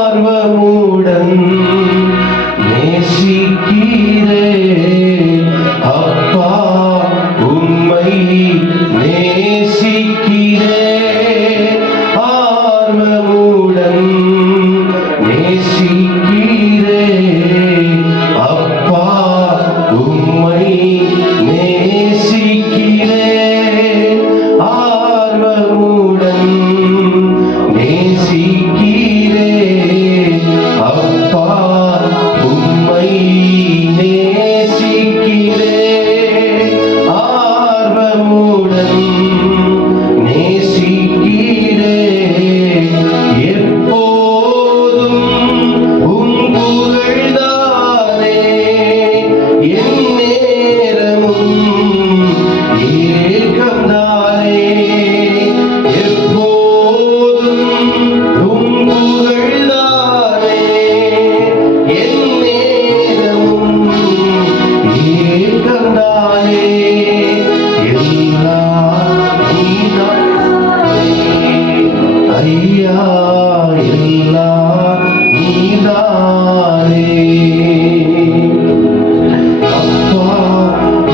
ஆர்வமுடன் நேசிக்கிறேன் அப்பா உம்மை நேசிக்கிறேன் ஆர்வமுடன் நேசிக்கிறேன் அப்பா உம்மை நேசிக்கிறேன் ஆர்வமுடன் நேசிக்கிறேன் அப்பா உம்மை நேசிக்கிறேன் ஆர்வமுடன் நேசிக்கிறேன் எப்போதும் உம் புகழ்தானே என் நேரமும் ஏகம்தானே எப்போதும் உம் புகழ்தானே என் நேரமும் ஏகம்தானே எல்லாம் நீதானே ஐயா எல்லாம் நீதானே அப்பா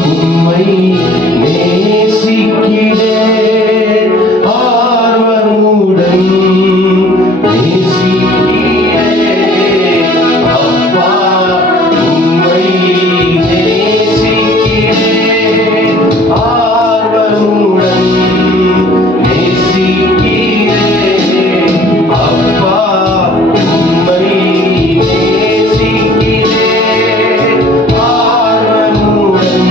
உம்மை நேசிக்கிறேன் ஆர்வமுடன் நேசிக்கிறேன் அப்பா உம்மை நேசிக்கிறேன் ஆர்வமுடன் நேசிக்கிறேன் அப்பா உம்மை நேசிக்கிறேன் ஆர்வமுடன்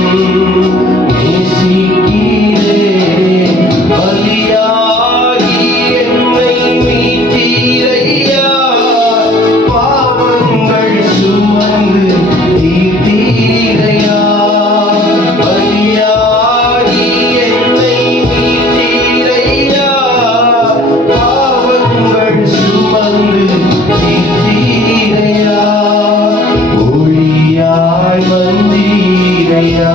நேசிக்கிறேன் பலியாகி என்னை மீட்டீரையா பாவங்கள் சுமந்து தீர்த்தீரையா பலியாகி என்னை மீட்டீரையா பாவங்கள் சுமந்து தீர்த்தீரையா ஒளியாய் வந்தீரையா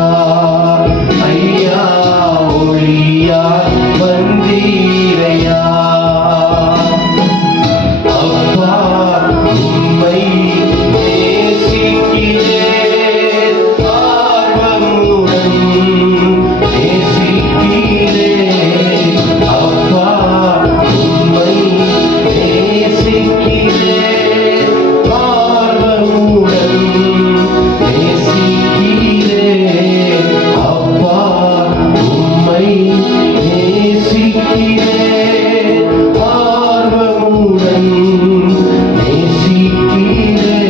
ஐயா ஒளியாய் வந்தீரையா அப்பா உம்மை நேசிக்கிறேன் ஆர்வமுடன் நேசிக்கிறேன் அப்பா உம்மை நேசிக்கிறேன் ஆர்வமுடன் நேசிக்கிறேன் அப்பா உம்மை நேசிக்கிறேன் ஆர்வமுடன் நேசிக்கிறேன்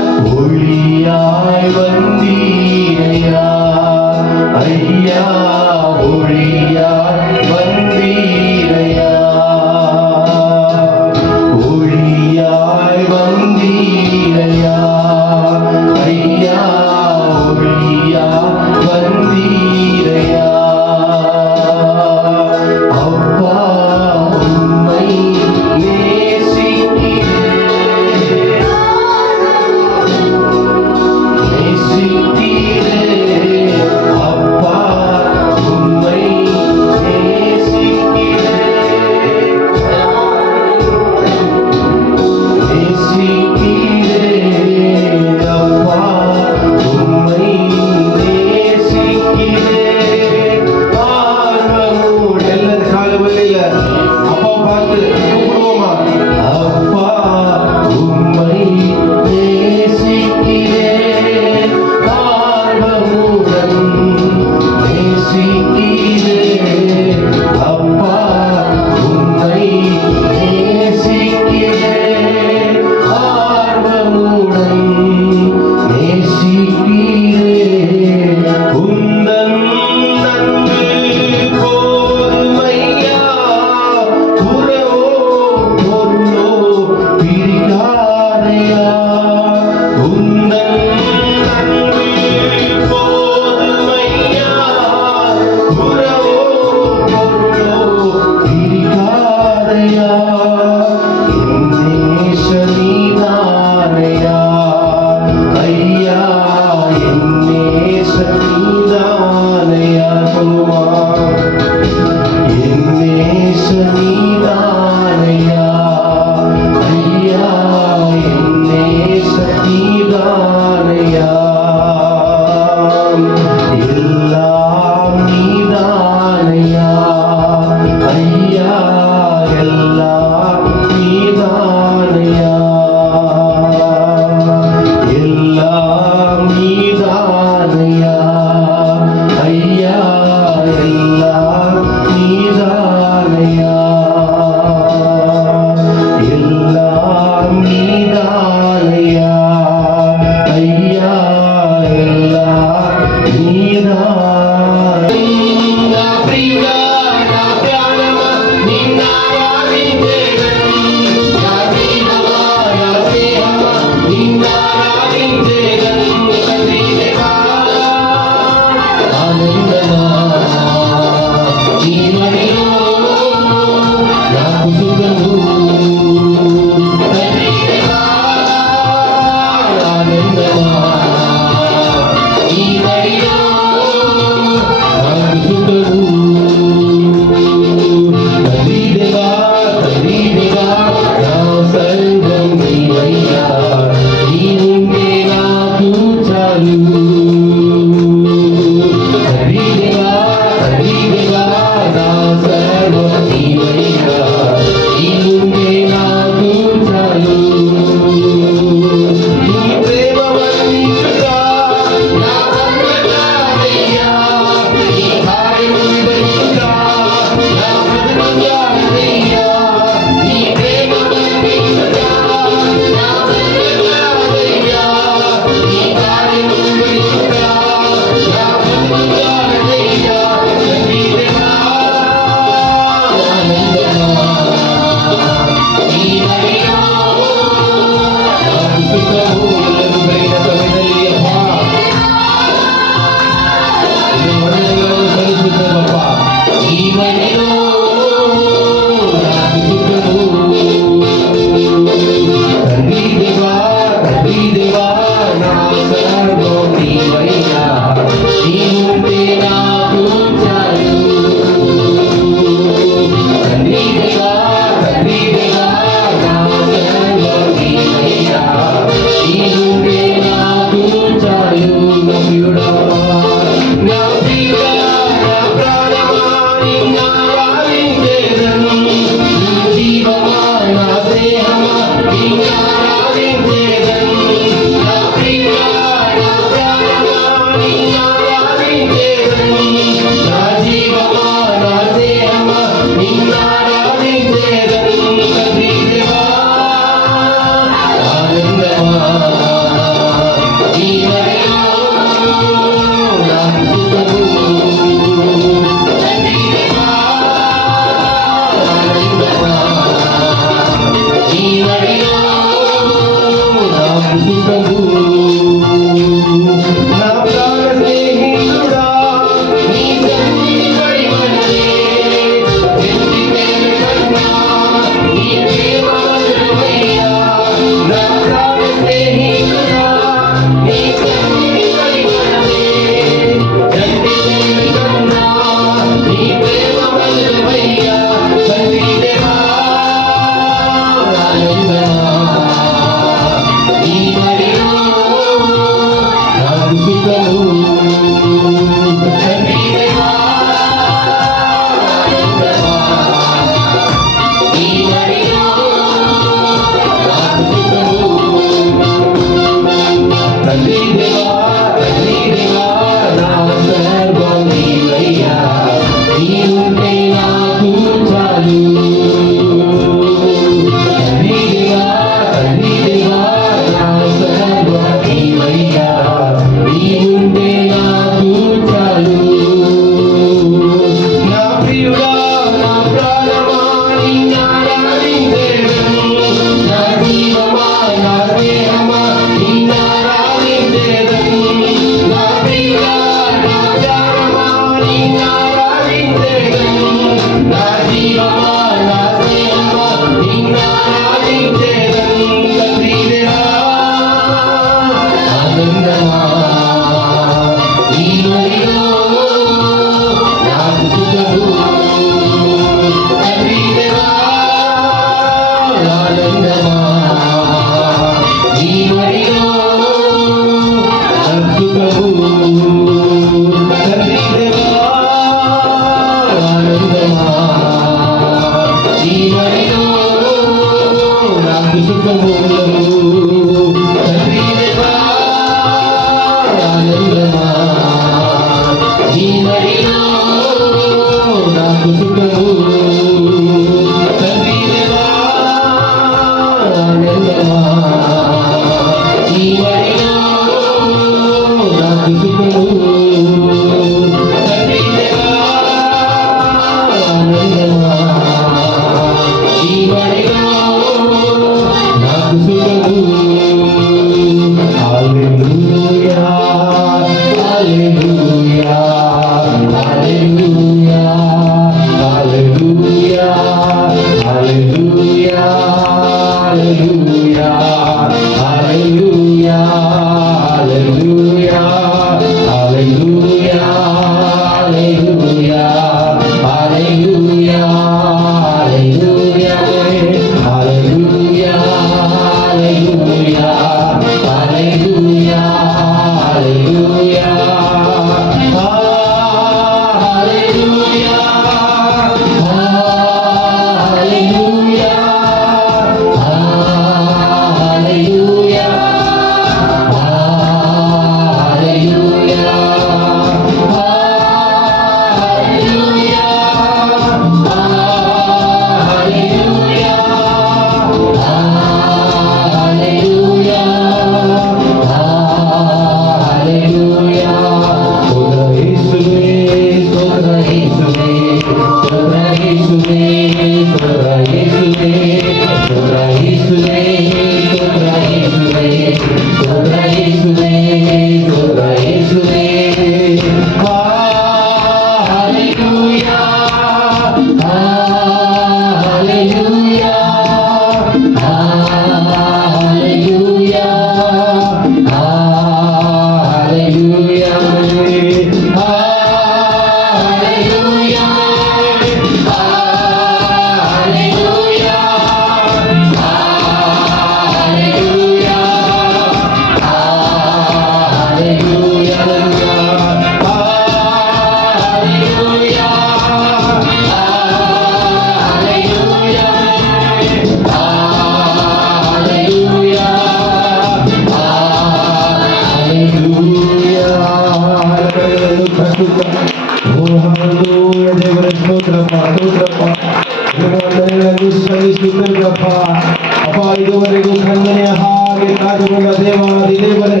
ಇದುವರೆಗೂ ಕಣ್ಣನೆಯ ಹಾಗೆ ಕಾದುಕೊಂಡ ದೇವಾದಿ ದೇವರೇ,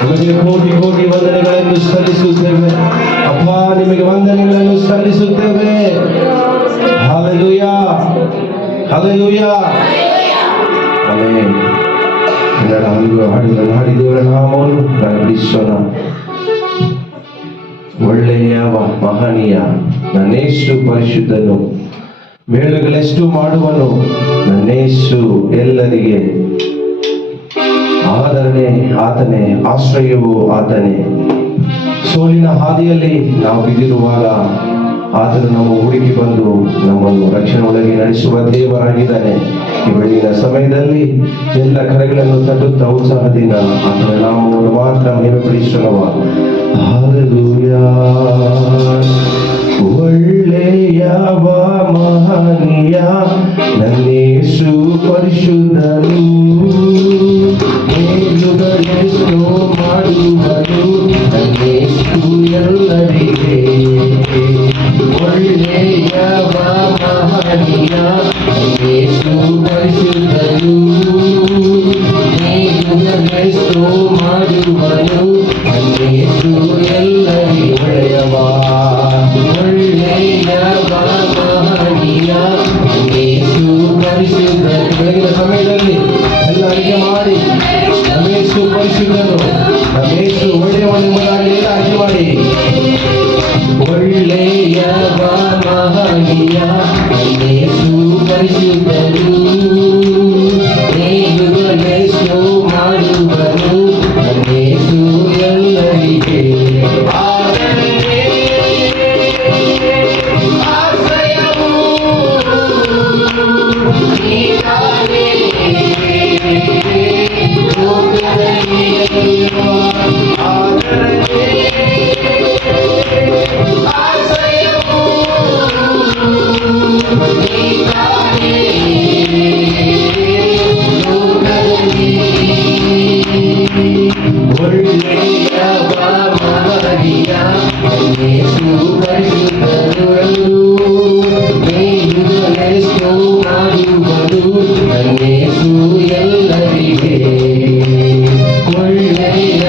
ನಿಮಗೆ ಕೋಟಿ ಕೋಟಿ ವಂದನೆಗಳನ್ನು ಸಲ್ಲಿಸುತ್ತೇವೆ ಅಪ್ಪ, ನಿಮಗೆ ವಂದನೆಗಳನ್ನು ಸಲ್ಲಿಸುತ್ತೇವೆ. Hallelujah, hallelujah, amen. ಕನ್ನಡ ಹಾಡುಗಳನ್ನು ಹಾಡಿ ದೇವರ ನಾಮವನ್ನು ಪ್ರಾರಂಭಿಸೋಣ. ಒಳ್ಳೆಯ ಮಹನೀಯ ನನ್ನೇಸು ಪರಿಶುದ್ಧನು, ಮೇಲುಗಳೆಷ್ಟು ಮಾಡುವನು ನನ್ನೇಸು ಎಲ್ಲರಿಗೆ. ಆದರಣೆ ಆತನೇ, ಆಶ್ರಯವೂ ಆತನೇ. ಸೋಲಿನ ಹಾದಿಯಲ್ಲಿ ನಾವು ಬಿದ್ದಿರುವಾಗ ಆತನು ನಮ್ಮ ಹುಡುಕಿ ಬಂದು ನಮ್ಮನ್ನು ರಕ್ಷಣೆ ಒಳಗೆ ನಡೆಸುವ ದೇವರಾಗಿದ್ದಾನೆ. ಈ ಬೆಳಗಿನ ಸಮಯದಲ್ಲಿ ಎಲ್ಲ ಕರೆಗಳನ್ನು ತಟ್ಟುತ್ತಾ ಉತ್ಸಾಹದಿಂದ ಆತನ ನಾಮವನ್ನು ಮಾತ್ರ ಮಹಿಮೆಪಡಿಸೋಣ. ಹಲ್ಲೆಲೂಯಾ. ಒಳ್ಳೆಯವ ಮಹನೀಯ ನನ್ನೇಸು ಪರಿಶುದ್ಧನು, ಮೇಲುಗಳೆಷ್ಟು ಮಾಡುವನು ನನ್ನೇಸು ಎಲ್ಲರಿಗೆ. ಒಳ್ಳೆಯವ ಮಹನೀಯ ನನ್ನೇಸು ಪರಿಶುದ್ಧನು, ಮೇಲುಗಳೆಷ್ಟು ಮಾಡುವನು ನನ್ನೇಸು ಎಲ್ಲರಿಗೆ. ಒಳ್ಳೆಯವ ಒಳ್ಳೆಯವ ಮಹನೀಯ ನನ್ನೇಸು ಪರಿಶುದ್ಧನು. ಬೆಳಗಿನ ಸಮಯದಲ್ಲಿ ಎಲ್ಲ ಅಡಿಗೆ ಮಾಡಿ ನಮೇಸು ಪರಿಶುದ್ಧನು, ನಮೇಸು ಒಳ್ಳೆಯವನೆಂಬುದಾಗಿ ಅಡಿಗೆ ಮಾಡಿ. ಒಳ್ಳೆಯವ ಮಹನೀಯ ನನ್ನೇಸು ಪರಿಶುದ್ಧನು, ಮೇಲುಗಳೆಷ್ಟು ಮಾಡುವನು ನನ್ನೇಸು ಎಲ್ಲರಿಗೆ. ಒಳ್ಳೆಯ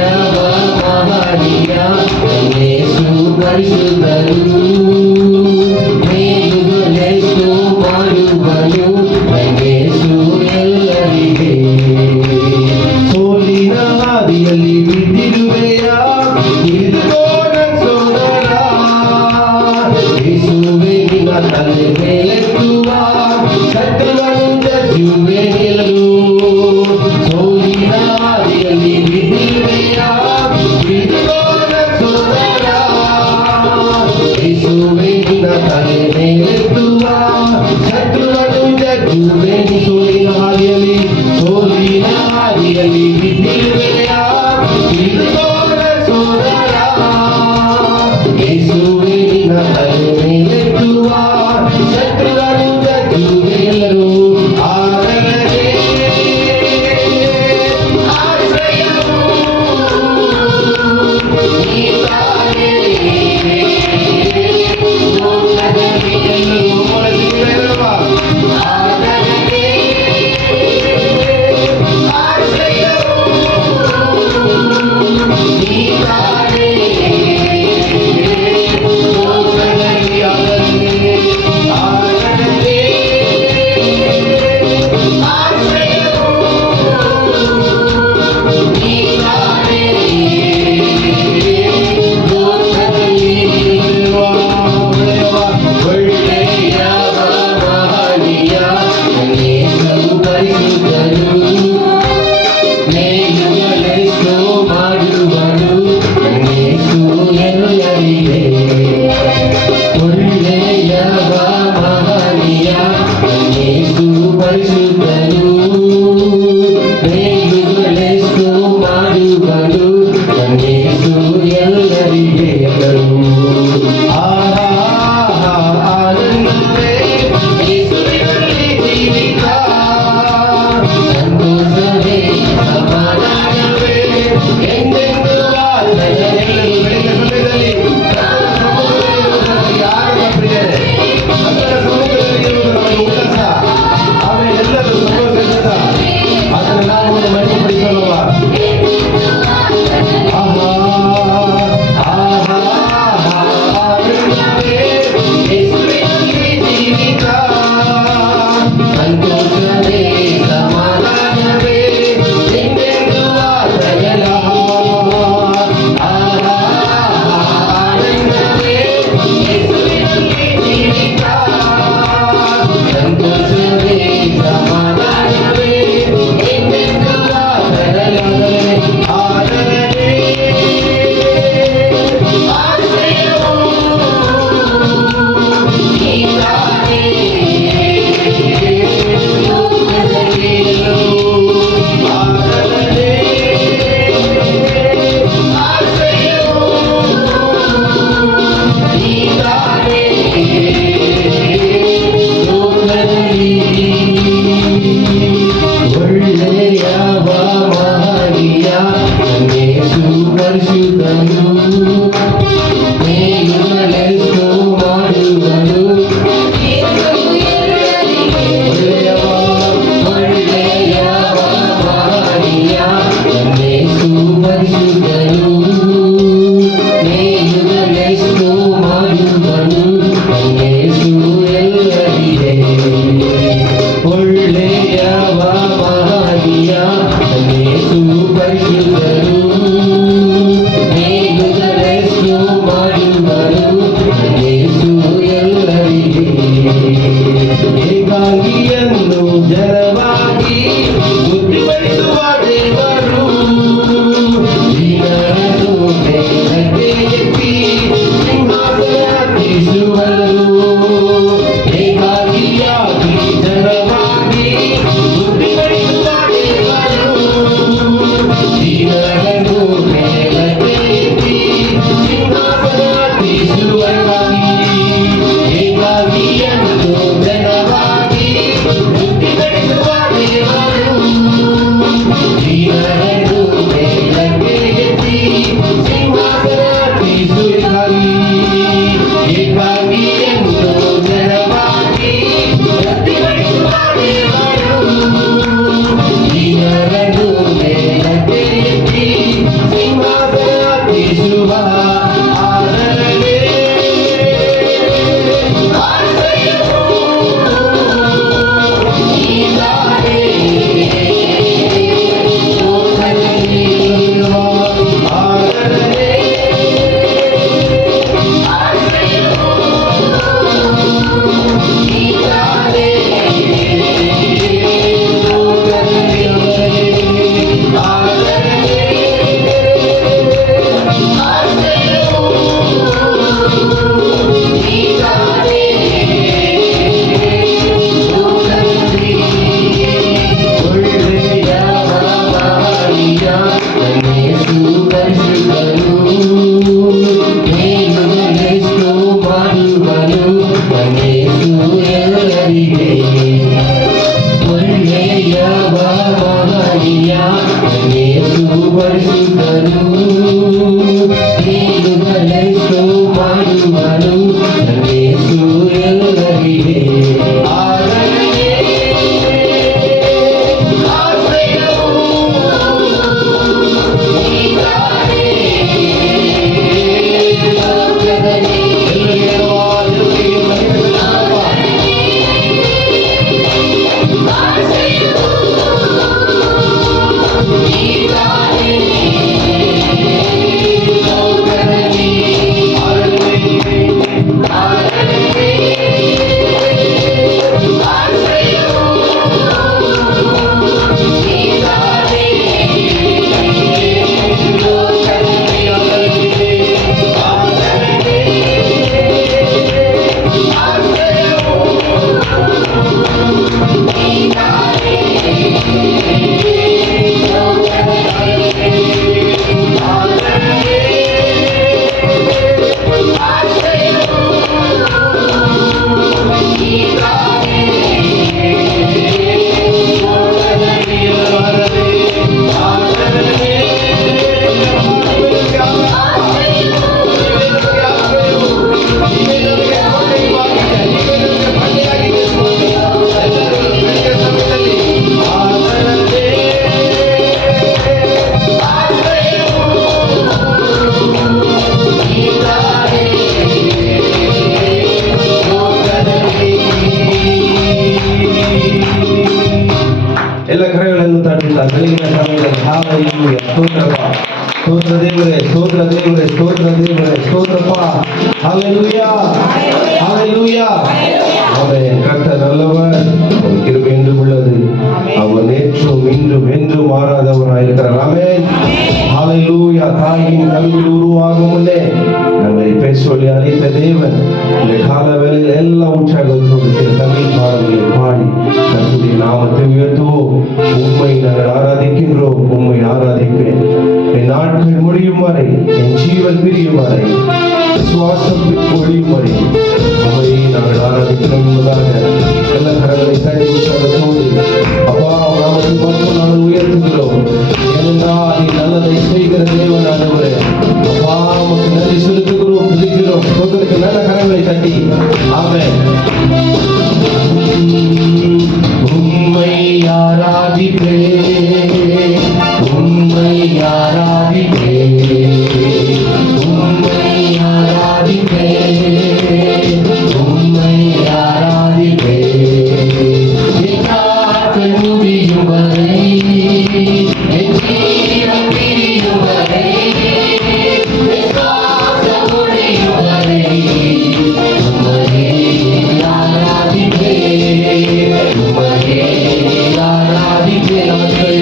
మహాజ్ఞా యేసు పరిశుద్ధను ನೀಡುಗಳೆಷ್ಟು ಮಾಡುವನು యేసు ಎಲ್ಲರಿಗೆ ಎಲ್ಲ ಕರೆಗಳನ್ನು ತಟ್ಟಿಲ್ಲ ಬೆಳಗಿನ ಸಮಯದಲ್ಲಿ ಹಾಲೆಲೂಯ ಸ್ತೋತ್ರಪ್ಪ ಸ್ತೋತ್ರ ದೇವರೇ ಸ್ತೋತ್ರ ದೇವರೇ ಸ್ತೋತ್ರ ದೇವರೇ ಸ್ತೋತ್ರಪ್ಪ ಹಾಲೆಲೂಯ ಹಾಲೆಲೂಯ ஆமென் கர்த்தர் நல்லவர் அவர் கிருபை என்றும் உள்ளது அவர் நேற்றும் இன்றும் என்றும் மாறாதவராய் இருக்கிறார் ஆமென் ஹalleluya தாயின் கருவில் உருவாகும் முன்னே நம்மை பேர் சொல்லி அழைத்த தேவன் இந்த கால வேளையில் எல்லாம் உற்சாகத்தோடு சில தமிழ் பாடல்களை பாடி கர்த்தருடைய நாமத்தை உயர்த்துவோம் உம்மை நாங்கள் ஆராதிக்கின்றோம் உம்மை ஆராதிப்பேன் என் நாட்கள் முடியும் வரை என் ஜீவன் பிரியும் வரை சுவாசம் ஒழியும் வரை உம்மை நாங்கள் ஆராதிக்கிறோம் என்பதாக எல்லா கரங்களை தடை உற்சாகத்தோடு அப்பா நாமத்தை மட்டும் நாங்கள் உயர்த்துகிறோம் ஏனென்றால் நீ நல்லதை செய்கிற தேவன் ஆண்டவரே அப்பா உமக்கு நன்றி செலுத்துகிறோம் துதிக்கிறோம் சோதருக்கு நல்ல கரங்களை தட்டி ஆமென் உம்மை ஆராதிப்பேன் உம்மை ஆராதிப்பேன் உம்மை ஆராதிப்பேன் உம்மை ஆராதிப்பேன் என் நாட்கள் முடியும் வரை என் ஜீவன் பிரியும் வரை என் சுவாசம் ஒழியும் வரை உம்மையே ஆராதிப்பேன் உம்மையே ஆராதிப்பேன்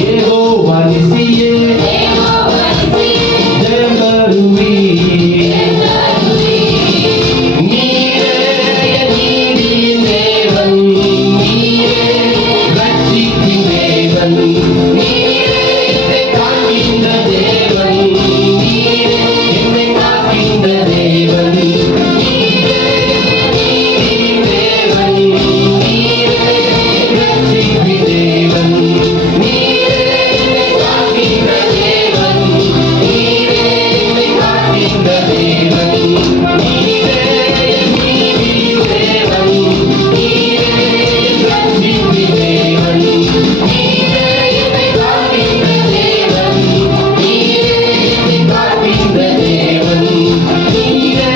யெகோவா நிசியே ஜெயம் தருவீர். நீரே என் நீதியின் தேவன், நீரே ரட்சிப்பின் தேவன், நீரே என்னை காக்கின்ற தேவன், நீரே என்னை காக்கின்ற தேவன், நீரே நீதியின் தேவன், நீரே ரட்சிப்பின் தேவன், நீரே என்னை காக்கின்ற தேவன், நீரே என்னை காக்கின்ற தேவன், நீரே என் நீதியின் தேவன், நீரே என் ரட்சிப்பின் தேவன், நீரே என்னை காக்கின்ற தேவன், நீரே என்னை காக்கின்ற தேவன், நீரே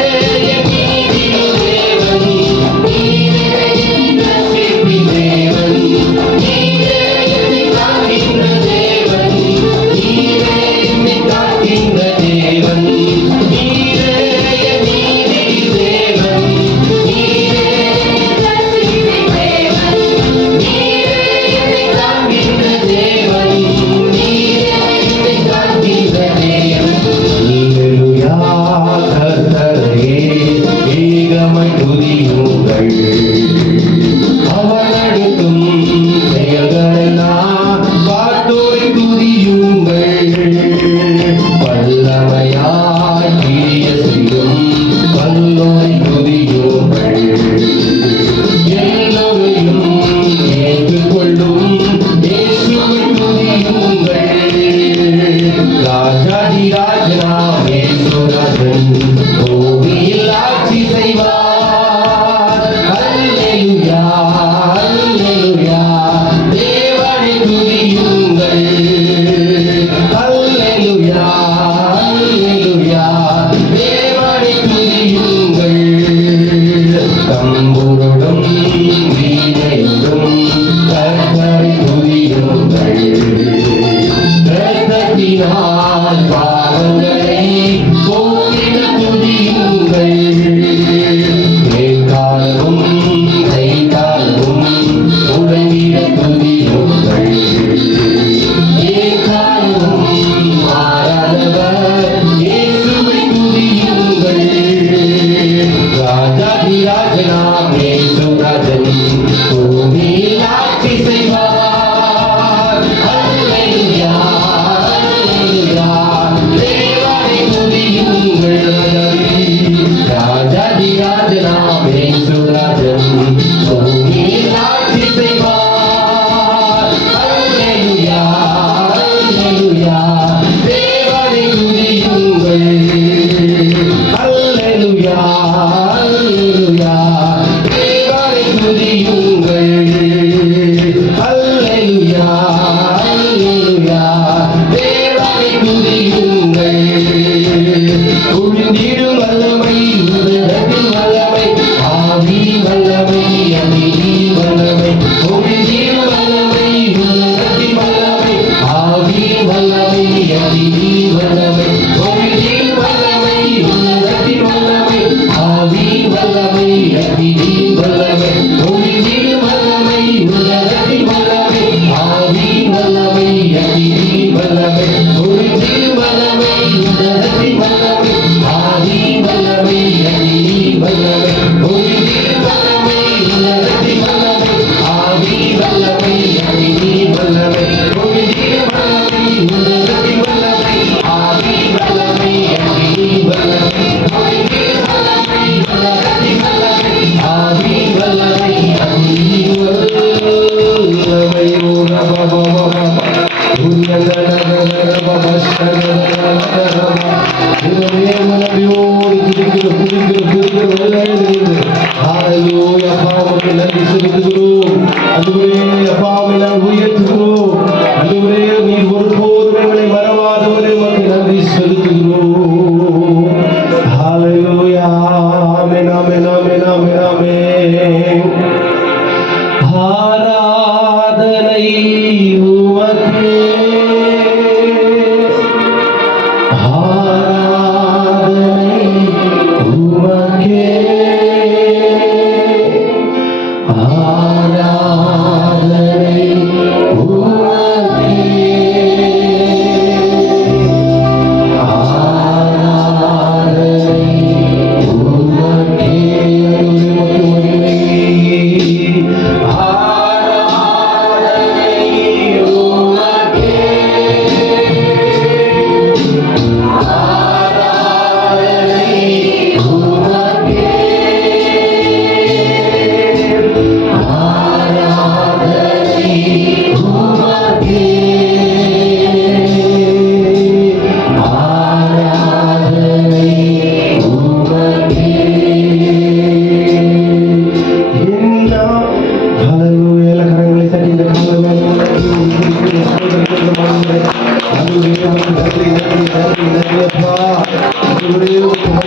என் நீதியின் தேவன், நீரே என் ரட்சிப்பின் தேவன், நீரே என்னை காக்கின்ற தேவன், நீரே என்னை காக்கின்ற தேவன், நீரே என் நீதியின் தேவன், நீரே என் ரட்சிப்பின் தேவன், நீரே என்னை காக்கின்ற தேவன், நீரே என்னை காக்கின்ற தேவன். அல்லேலூயா, கர்த்தரே ஏகமாய் துதியுங்கள். அவர் நடத்தும் செயல்களெல்லாம் பார்த்தோரை துதியுங்கள். வல்லமையாய் கிரிய செய்யும் வல்லோரை துதியுங்கள். எல்லோரையும் ஏற்றுக்கொள்ளும் இயேசுவை துதியுங்கள். ராஜாதி ராஜனாம் இயேசுராஜன் பூமியில் ஆட்சி செய்வார். அல்லேலூயா, அல்லேலூயா, தேவனை துதியுங்கள். அல்லேலூயா, அல்லேலூயா, தேவனை துதியுங்கள். தம்புரோடும் வீணையோடும் கர்த்தரை துதியுங்கள். இரத்தத்தினால் பாவங்களை போக்கிட துதியுங்கள். மேற்காலமும் கைகாலமும் உடனிட துதியுங்கள். ஏகாலமும் மாறாதவர் இயேசுவை துதியுங்கள். ராஜாதி ராஜனாம் இயேசுராஜன் பூமியில் ஆட்சி செய்வார். அல்லேலூயா, அல்லேலூயா, தேவனை துதியுங்கள். ராஜாதி ராஜனாம் இயேசுராஜன் பூமியில் ஆட்சி செய்வார். அல்லேலூயா, அல்லேலூயா, தேவனை துதியுங்கள். அல்லேலூயா, அல்லேலூயா, தேவனை துதியுங்கள். அல்லேலூயா, அல்லேலூயா, தேவனை துதியுங்கள். உழுந்திடும் வல்லமை உலகத்தின் வல்லமை, ஆவி வல்லமை, அநீதி வல்லமை. உழுந்திடும் வல்லமை உலகத்தின் வல்லமை, ஆவி வல்லமை, அநீதி வல்லமை. உழுந்திடும் வல்லமை உலகத்தின் வல்லமை, ஆவி வல்லமை, அநீதி வல்லமை. உழுந்திடும் வல்லமை உலகத்தின் வல்லமை, ஆவி வல்லமை, அநீதி வல்லமை. உழுந்திடும் வல்லமை உலகத்தின் வல்லமை, ஆவி வல்லமை, அநீதி வல்லமை. உழுந்திடும் வல்லமை உலகத்தின் வல்லமை, ஆவி வல்லமை, அநீதி வல்லமை. உழுந்திடும் வல்லமை உலகத்தின் வல்லமை, ஆவி வல்லமை, அநீதி வல்லமை. உழுந்திடும் வல்லமை உலகத்தின் வல்லமை, ஆவி வல்லமை, அநீதி வல்லமை. நீர் ஒருபோதும் எங்களை மறவாதவரே, உமக்கு நன்றி செலுத்துகிறோம். ஹல்லேலூயா, ஆமென், ஆமென், ஆமென், ஆமென், ஆமென். ஆராதனை உமக்கே, ஆராதனை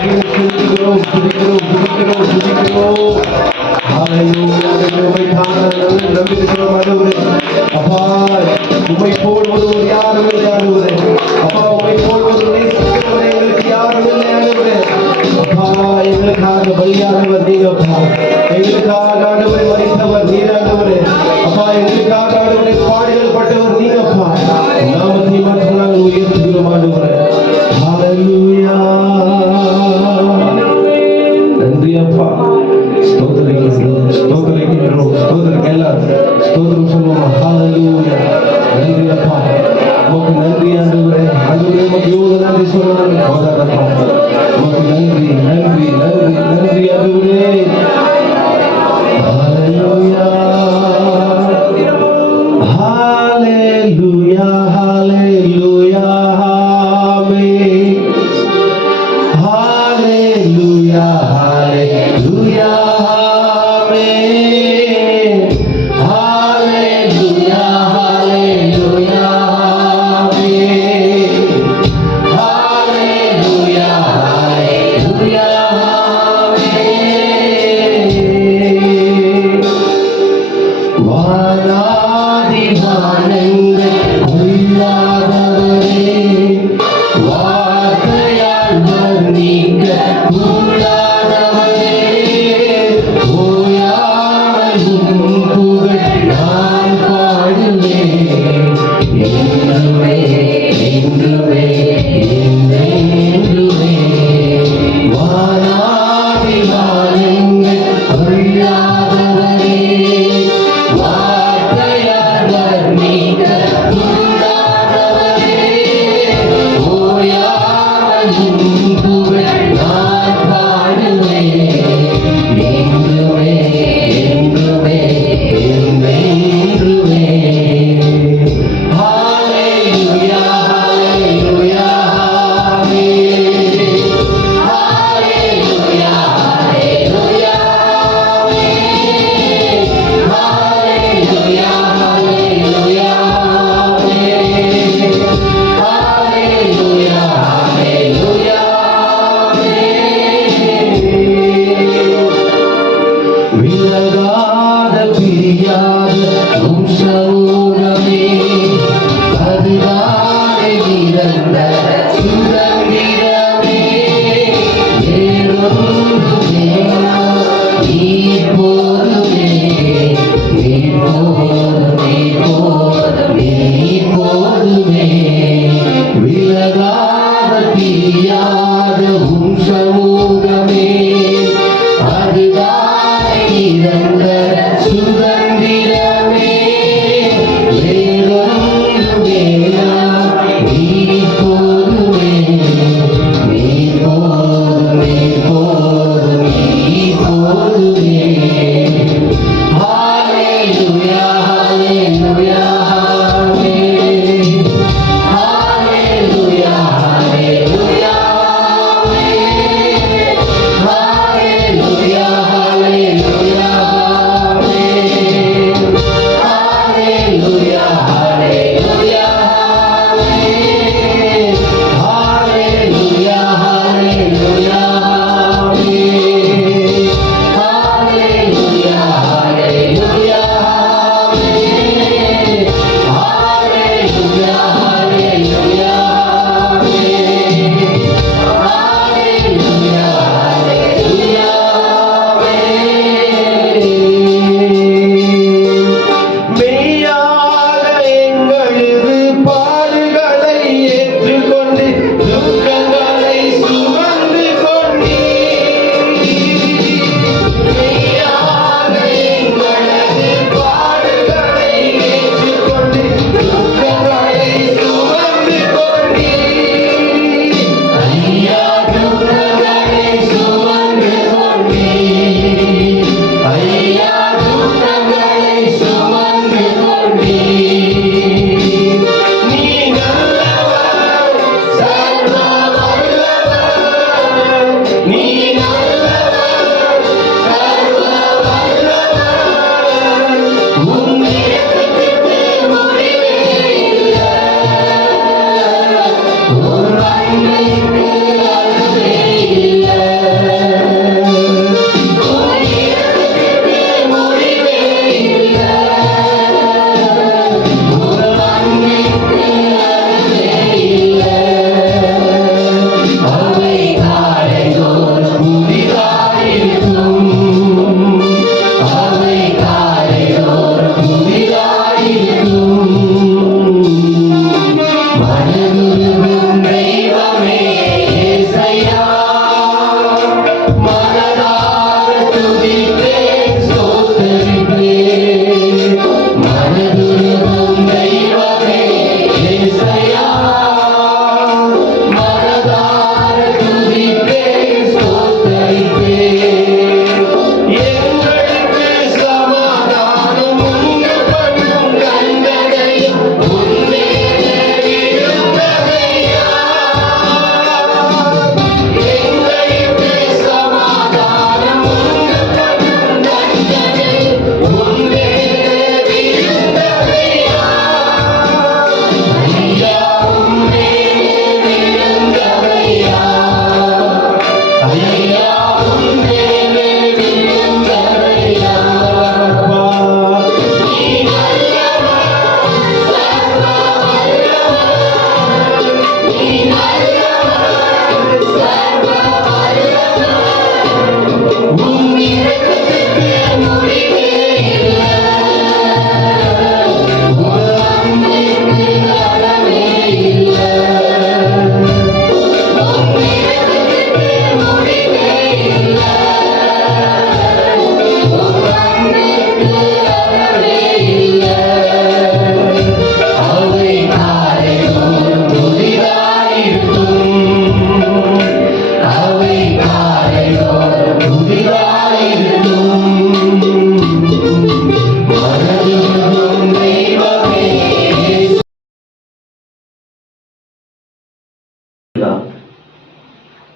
துதிக்கிறோம், துதிக்கிறோம், துதிக்கிறோம், துதிக்கிறோம். ஹalleluya. உம்மை தான் நம்பியிருக்கிறோம் ஆண்டவரே. அப்பா, உம்மை போல் ஒருவர் யாரும் இல்லை ஆண்டவரே. அப்பா, உம்மை போல் ஒரு நேசிக்கிறவர் எங்களுக்கு யாரும் இல்லை ஆண்டவரே. அப்பா, எங்களுக்காக பலியானவர் நீங்க அப்பா. எங்களுக்காக ஆண்டவரே மரித்தவர் நீர் ஆண்டவரே. அப்பா, எங்களுக்காக ஆண்டவரே பாடுகள் பட்டவர் நீங்க அப்பா. நாமத்தை மாத்திரம் நாங்கள் உயர்த்துகிறோம் ஆண்டவரே. ஹalleluya. நன்றி அப்பா. ஸ்தோத்திரிக்கிறோம், ஸ்தோத்திரிக்கிறோம், ஸ்தோத்திரிக்கலாம். ஸ்தோத்திரம் சொல்லுவோம். ஹalleluya. நன்றி அப்பா. உமக்கு நன்றி ஆண்டவரே. ஆண்டவரே உமக்கு எவ்வளவு நன்றி சொல்லணும் போதாதப்பா. உமக்கு நன்றி, நன்றி, நன்றி, நன்றி ஆண்டவரே. ஹalleluya. ஹalleluya. ஹalleluya. ஆமென். ஹalleluya. ஹalleluya. ஆமென். ஹalleluya. ஹalleluya. ஆமென். ஹalleluya. ஹalleluya. ஆமென். வானாதி வானங்கள் கொள்ளாதவரே, வார்த்தையால் வர்ணிக்க கூடாத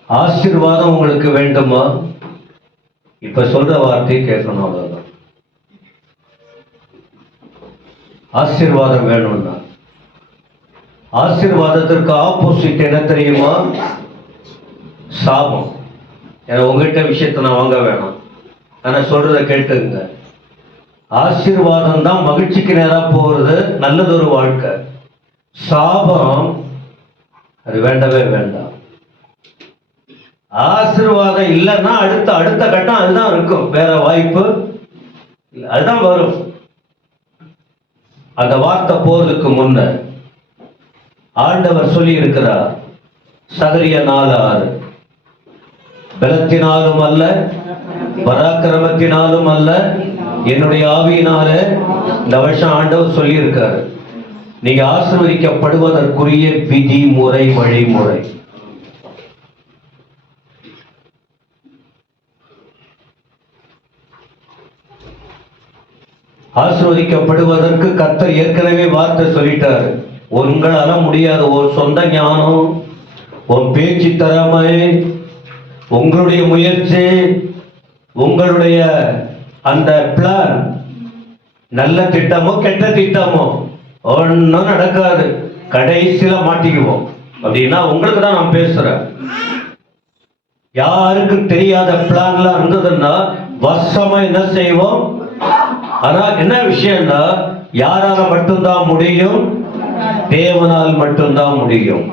ஆசீர்வாதம் உங்களுக்கு வேண்டுமா? இப்ப சொல்ற வார்த்தையை கேட்கணும், அவ்வளவுதான். ஆசீர்வாதம் வேணும்னா ஆசீர்வாதத்திற்கு ஆப்போசிட் என்ன தெரியுமா? சாபம். ஏன்னா உங்ககிட்ட விஷயத்தை நான் வாங்க வேணாம், ஆனா சொல்றத கேட்டுங்க. ஆசீர்வாதம் தான் மகிழ்ச்சிக்கு நேரா போறது, நல்லதொரு வாழ்க்கை. சாபம் அது வேண்டவே வேண்டாம். ஆசீர்வாதம் இல்லைன்னா அடுத்த கட்டம் அதுதான் இருக்கும், வேற வாய்ப்பு அதுதான் வரும். அந்த வார்த்தை போறதுக்கு முன்ன ஆண்டவர் சொல்லி இருக்கிறார், சகரியா 4:6, பலத்தினாலும் அல்ல பராக்கிரமத்தினாலும் அல்ல என்னுடைய ஆவியினால. இந்த வருஷம் ஆண்டவர் சொல்லி இருக்காரு, நீங்க ஆசீர்வதிக்கப்படுவதற்குரிய விதி முறை வழிமுறை. ஆசீர்வதிக்கப்படுவதற்கு கர்த்தர் ஏற்கனவே வார்த்தை சொல்லிட்டாரு. உங்களால முடியாது. ஒரு சொந்த ஞானம், ஒரு பேச்சு திறமை, உங்களுடைய முயற்சி, உங்களுடைய அந்த பிளான், நல்ல திட்டமோ கெட்ட திட்டமோ ஒன்னும் நடக்காது. கடைசியில மாட்டிக்குவோம். அப்படின்னா உங்களுக்கு தான் நான் பேசுறேன். யாருக்கும் தெரியாத பிளான்லாம் இருந்ததுன்னா வருஷமா என்ன செய்வோம்? ஆனா என்ன விஷயம்னா, யாரால மட்டும்தான் முடியும்? தேவனால் மட்டும்தான் முடியும்.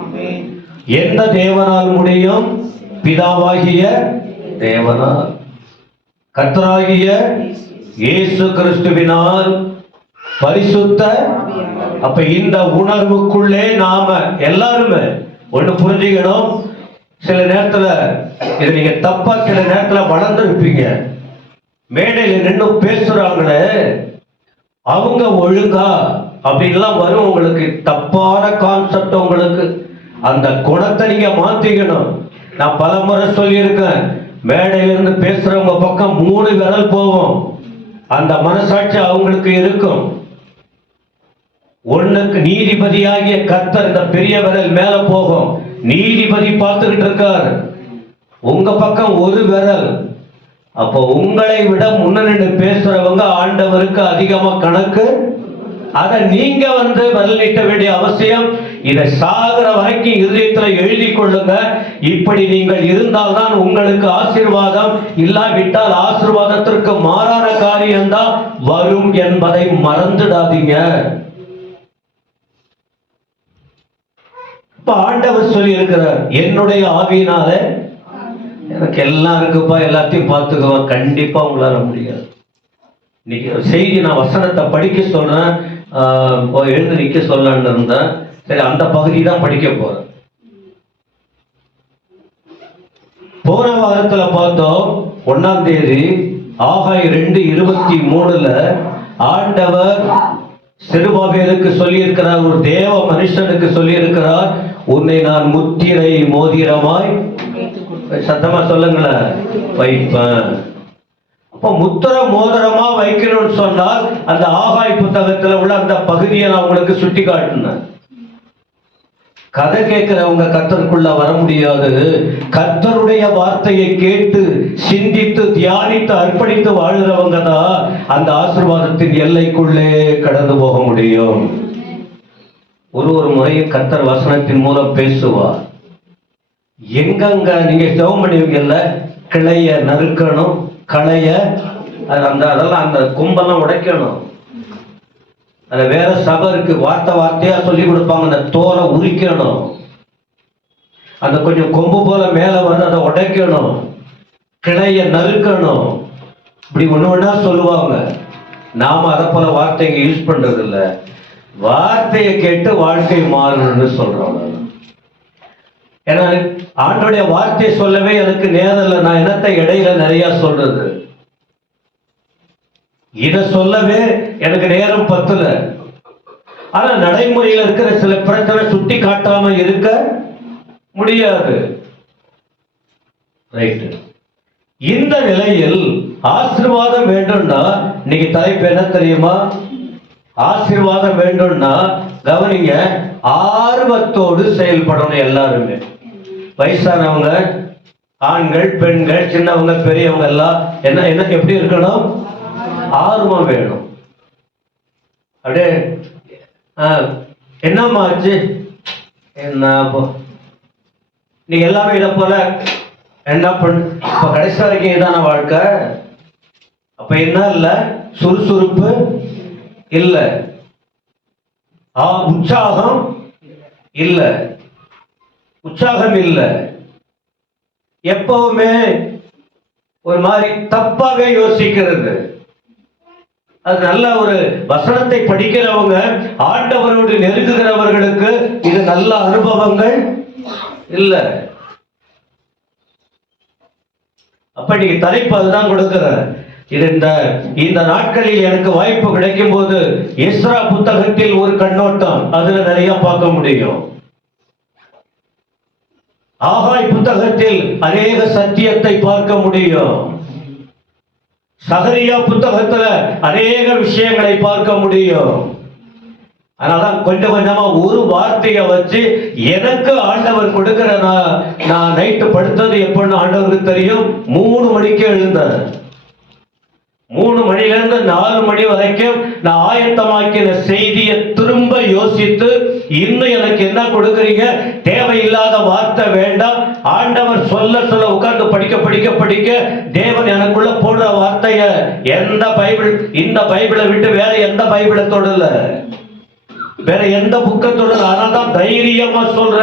எந்த தேவனால் முடியும்? பிதாவாகிய தேவனால், கர்த்தராகிய இயேசு கிறிஸ்துவினால், பரிசுத்த. அப்ப இந்த உணர்வுக்குள்ளே நாம எல்லாருமே ஒண்ணு புரிஞ்சுக்கணும். சில நேரத்துல இது நீங்க தப்பா சில நேரத்துல வளர்ந்து இருப்பீங்க. மேடையில நின்று பேசுறாங்களே அவங்க ஒழுங்கா அப்படின்லாம் வரும். உங்களுக்கு தப்பான கான்செப்ட், உங்களுக்கு அந்த குணத்தை நீங்க மாத்திக்கணும். நான் பல முறை சொல்லியிருக்கேன், மேடையில இருந்து பேசுறவங்க பக்கம் 3 விரல் போகும். அந்த மனசாட்சி அவங்களுக்கு இருக்கும். ஒண்ணுக்கு நீதிபதியாகிய கர்த்தர் இந்த பெரிய விரல் மேல போகும். நீதிபதி பார்த்துக்கிட்டு இருக்காரு, உங்க பக்கம் 1 விரல். அப்போ உங்களை விட முன்னின்று பேசுறவங்க ஆண்டவருக்கு அதிகமா கணக்கு. அதை நீங்க விரல் நீட்ட வேண்டிய அவசியம். இதை சாகர வரைக்கும் இதயத்துல எழுதி கொள்ளுங்க. இப்படி நீங்கள் இருந்தால்தான் உங்களுக்கு ஆசீர்வாதம். இல்லாவிட்டால் ஆசீர்வாதத்திற்கு மாறான காரியம்தான் வரும் என்பதை மறந்துடாதீங்க. இப்ப ஆண்டவர் சொல்லி இருக்கிறார், என்னுடைய ஆவியினால எனக்கு எல்லாம் இருக்குப்பா, எல்லாத்தையும் பார்த்துக்குவேன். கண்டிப்பா உங்களால முடியாது. இன்னைக்கு செய்தி நான் வசனத்தை படிக்க சொல்றேன், எழுந்து நிக்க சொல்லலான்னு இருந்தேன். சரி, அந்த பகுதி தான் படிக்க போறேன். போன வாரத்துல பார்த்தோம், 1ஆம் தேதி ஆகாய் 2:23 ஆண்டவர் செருபாபேலுக்கு சொல்லி இருக்கிறார், ஒரு தேவ மனுஷனுக்கு சொல்லி இருக்கிறார், உன்னை நான் முத்திரை மோதிரமாய், சத்தமா சொல்லுங்களேன், வைப்பேன். அப்ப முத்திர மோதிரமா வைக்கணும்னு சொன்னால் அந்த ஆகாய் புத்தகத்துல உள்ள அந்த பகுதியை நான் உங்களுக்கு சுட்டி காட்டினேன். கதை கேட்கிறவங்க கர்த்தருக்குள்ள வர முடியாது. கர்த்தருடைய வார்த்தையை கேட்டு சிந்தித்து தியானித்து அர்ப்பணித்து வாழ்கிறவங்க தான் அந்த ஆசீர்வாதத்தின் எல்லைக்குள்ளே கடந்து போக முடியும். ஒரு முறையும் கர்த்தர் வசனத்தின் மூலம் பேசுவார். எங்கங்க நீங்க ஜெபம் பண்ணுவீங்கல்ல, கிளைய நறுக்கணும், களைய அதெல்லாம் அந்த கொம்பெல்லாம் உடைக்கணும். அது வேற சபை இருக்கு, வார்த்தையா சொல்லி கொடுப்பாங்க, அந்த தோலை உரிக்கணும், அந்த கொஞ்சம் கொம்பு போல மேல வந்து அதை உடைக்கணும், கிளைய நறுக்கணும், இப்படி ஒண்ணா சொல்லுவாங்க. நாம அதை போல வார்த்தைங்க யூஸ் பண்றது இல்ல. வார்த்தையை கேட்டு வாழ்க்கை மாறணும்னு சொல்றோம். ஏன்னா ஆண்டோடைய வார்த்தையை சொல்லவே எனக்கு நேரம் இல்லை. நான் என்னத்தை இடையில நிறைய சொல்றது, இத சொல்லவே எனக்கு நேரம் பத்தல. ஆனா நடைமுறையில் இருக்கிற சில பிரச்சனை சுட்டி காட்டாம இருக்க முடியாது. ரைட். இந்த நிலையில் ஆசீர்வாதம் வேண்டும்னா, இன்னைக்கு தலைப்பு என்ன தெரியுமா? ஆசீர்வாதம் வேண்டும்னா கவனிங்க, ஆர்வத்தோடு செயல்படணும். எல்லாருமே வயசானவங்க ஆண்கள் பெண்கள் சின்னவங்க பெரியவங்க எல்லாம் என்ன என்ன எப்படி இருக்கணும்? ஆர்வம் வேணும். அப்படியே என்னம்மா ஆச்சு, என்ன நீங்க எல்லாமே இதை போல என்ன பண்ணு, இப்ப கடைசி வரைக்கும் இதான வாழ்க்கை. அப்ப என்ன இல்ல, சுறுசுறுப்பு இல்ல, உற்சாகம் இல்ல, உற்சாகம் இல்ல, எப்பவுமே ஒரு மாதிரி தப்பாவே யோசிக்கிறது. அது நல்ல ஒரு வசனத்தை படிக்கிறவங்க, ஆண்டவரோடு நெருங்குகிறவர்களுக்கு இது நல்ல அனுபவங்கள் இல்ல. அப்ப நீங்க தலைப்பு அதுதான் கொடுக்கிற. இது இந்த நாட்களில் எனக்கு வாய்ப்பு கிடைக்கும் போது எஸ்ரா புத்தகத்தில் ஒரு கண்ணோட்டம் அதுல நிறைய பார்க்க முடியும். ஆகாய் புத்தகத்தில் அநேக சத்தியத்தை பார்க்க முடியும். சகரியா புத்தகத்துல அநேக விஷயங்களை பார்க்க முடியும். அதனாலதான் கொஞ்சம் கொஞ்சமா ஒரு வார்த்தையை வச்சு எனக்கு ஆண்டவர் கொடுக்கிற நான் நைட்டு படுத்தது எப்படின்னு ஆண்டவருக்கு தெரியும். 3 மணிக்கு எழுந்தேன். 3 மணிலிருந்து 4 மணி வரைக்கும் நான் ஆயத்தமாக்கின செய்தியை திரும்ப யோசித்து, இன்னும் எனக்கு என்ன கொடுக்குறீங்க, தேவையில்லாத வார்த்தை வேண்டாம், ஆண்டவர் சொல்ல சொல்ல உட்கார்ந்து படிக்க தேவன் எனக்குள்ள போடுற வார்த்தைய எந்த பைபிள், இந்த பைபிளை விட்டு வேற எந்த பைபிளை தொடல, வேற எந்த புக்கை தொடல. அதனால்தான் தைரியமா சொல்ற,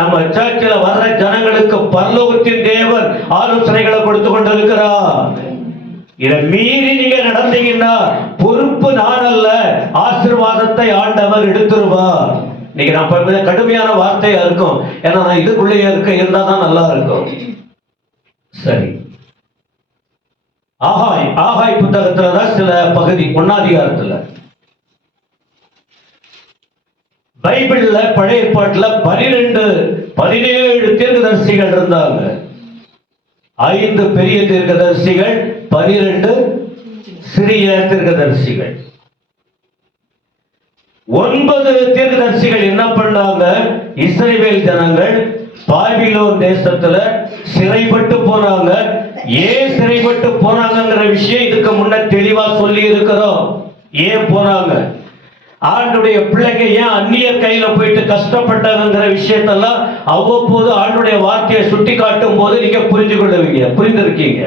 நம்ம சர்ச்சில் வர்ற ஜனங்களுக்கு பரலோகத்தின் தேவன் ஆலோசனைகளை கொடுத்து கொண்டிருக்கிறார். இதை மீறி நீங்க நடந்தீங்கன்னா பொறுப்பு நான் அல்ல, ஆசீர்வாதத்தை ஆண்டவர் எடுத்துருவார். இன்னைக்கு நான் கடுமையான வார்த்தையா இருக்கும், ஏன்னா நான் இதுக்குள்ளேயே இருந்தா தான் நல்லா இருக்கும். சரி, ஆகாய் புத்தகத்துலதான் சில பகுதி 1ஆம் அதிகாரத்துல பைபிள்ல பழைய ஏற்பாட்டுல 17 தீர்க்கதரிசிகள் இருந்தாங்க. 5 பெரிய தீர்க்கதரிசிகள், 12 சிறிய தீர்க்கதரிசிகள். 9 தீர்க்கதரிசிகள் என்ன பண்ணாங்க, இஸ்ரவேல் ஜனங்கள் பாபிலோன் தேசத்துல சிறைப்பட்டு போனாங்க. ஏன் சிறைப்பட்டு போனாங்கிற விஷயம் இதுக்கு முன்ன தெளிவா சொல்லி இருக்கிறோம். ஏன் போனாங்க, ஆண்டுடைய பிள்ளைங்க ஏன் அந்நியர் கையில போயிட்டு கஷ்டப்பட்டாங்கிற விஷயத்தெல்லாம் அவ்வப்போது ஆண்டுடைய வார்த்தையை சுட்டி காட்டும் போது நீங்க புரிந்து கொள்ளுவீங்க, புரிந்திருக்கீங்க.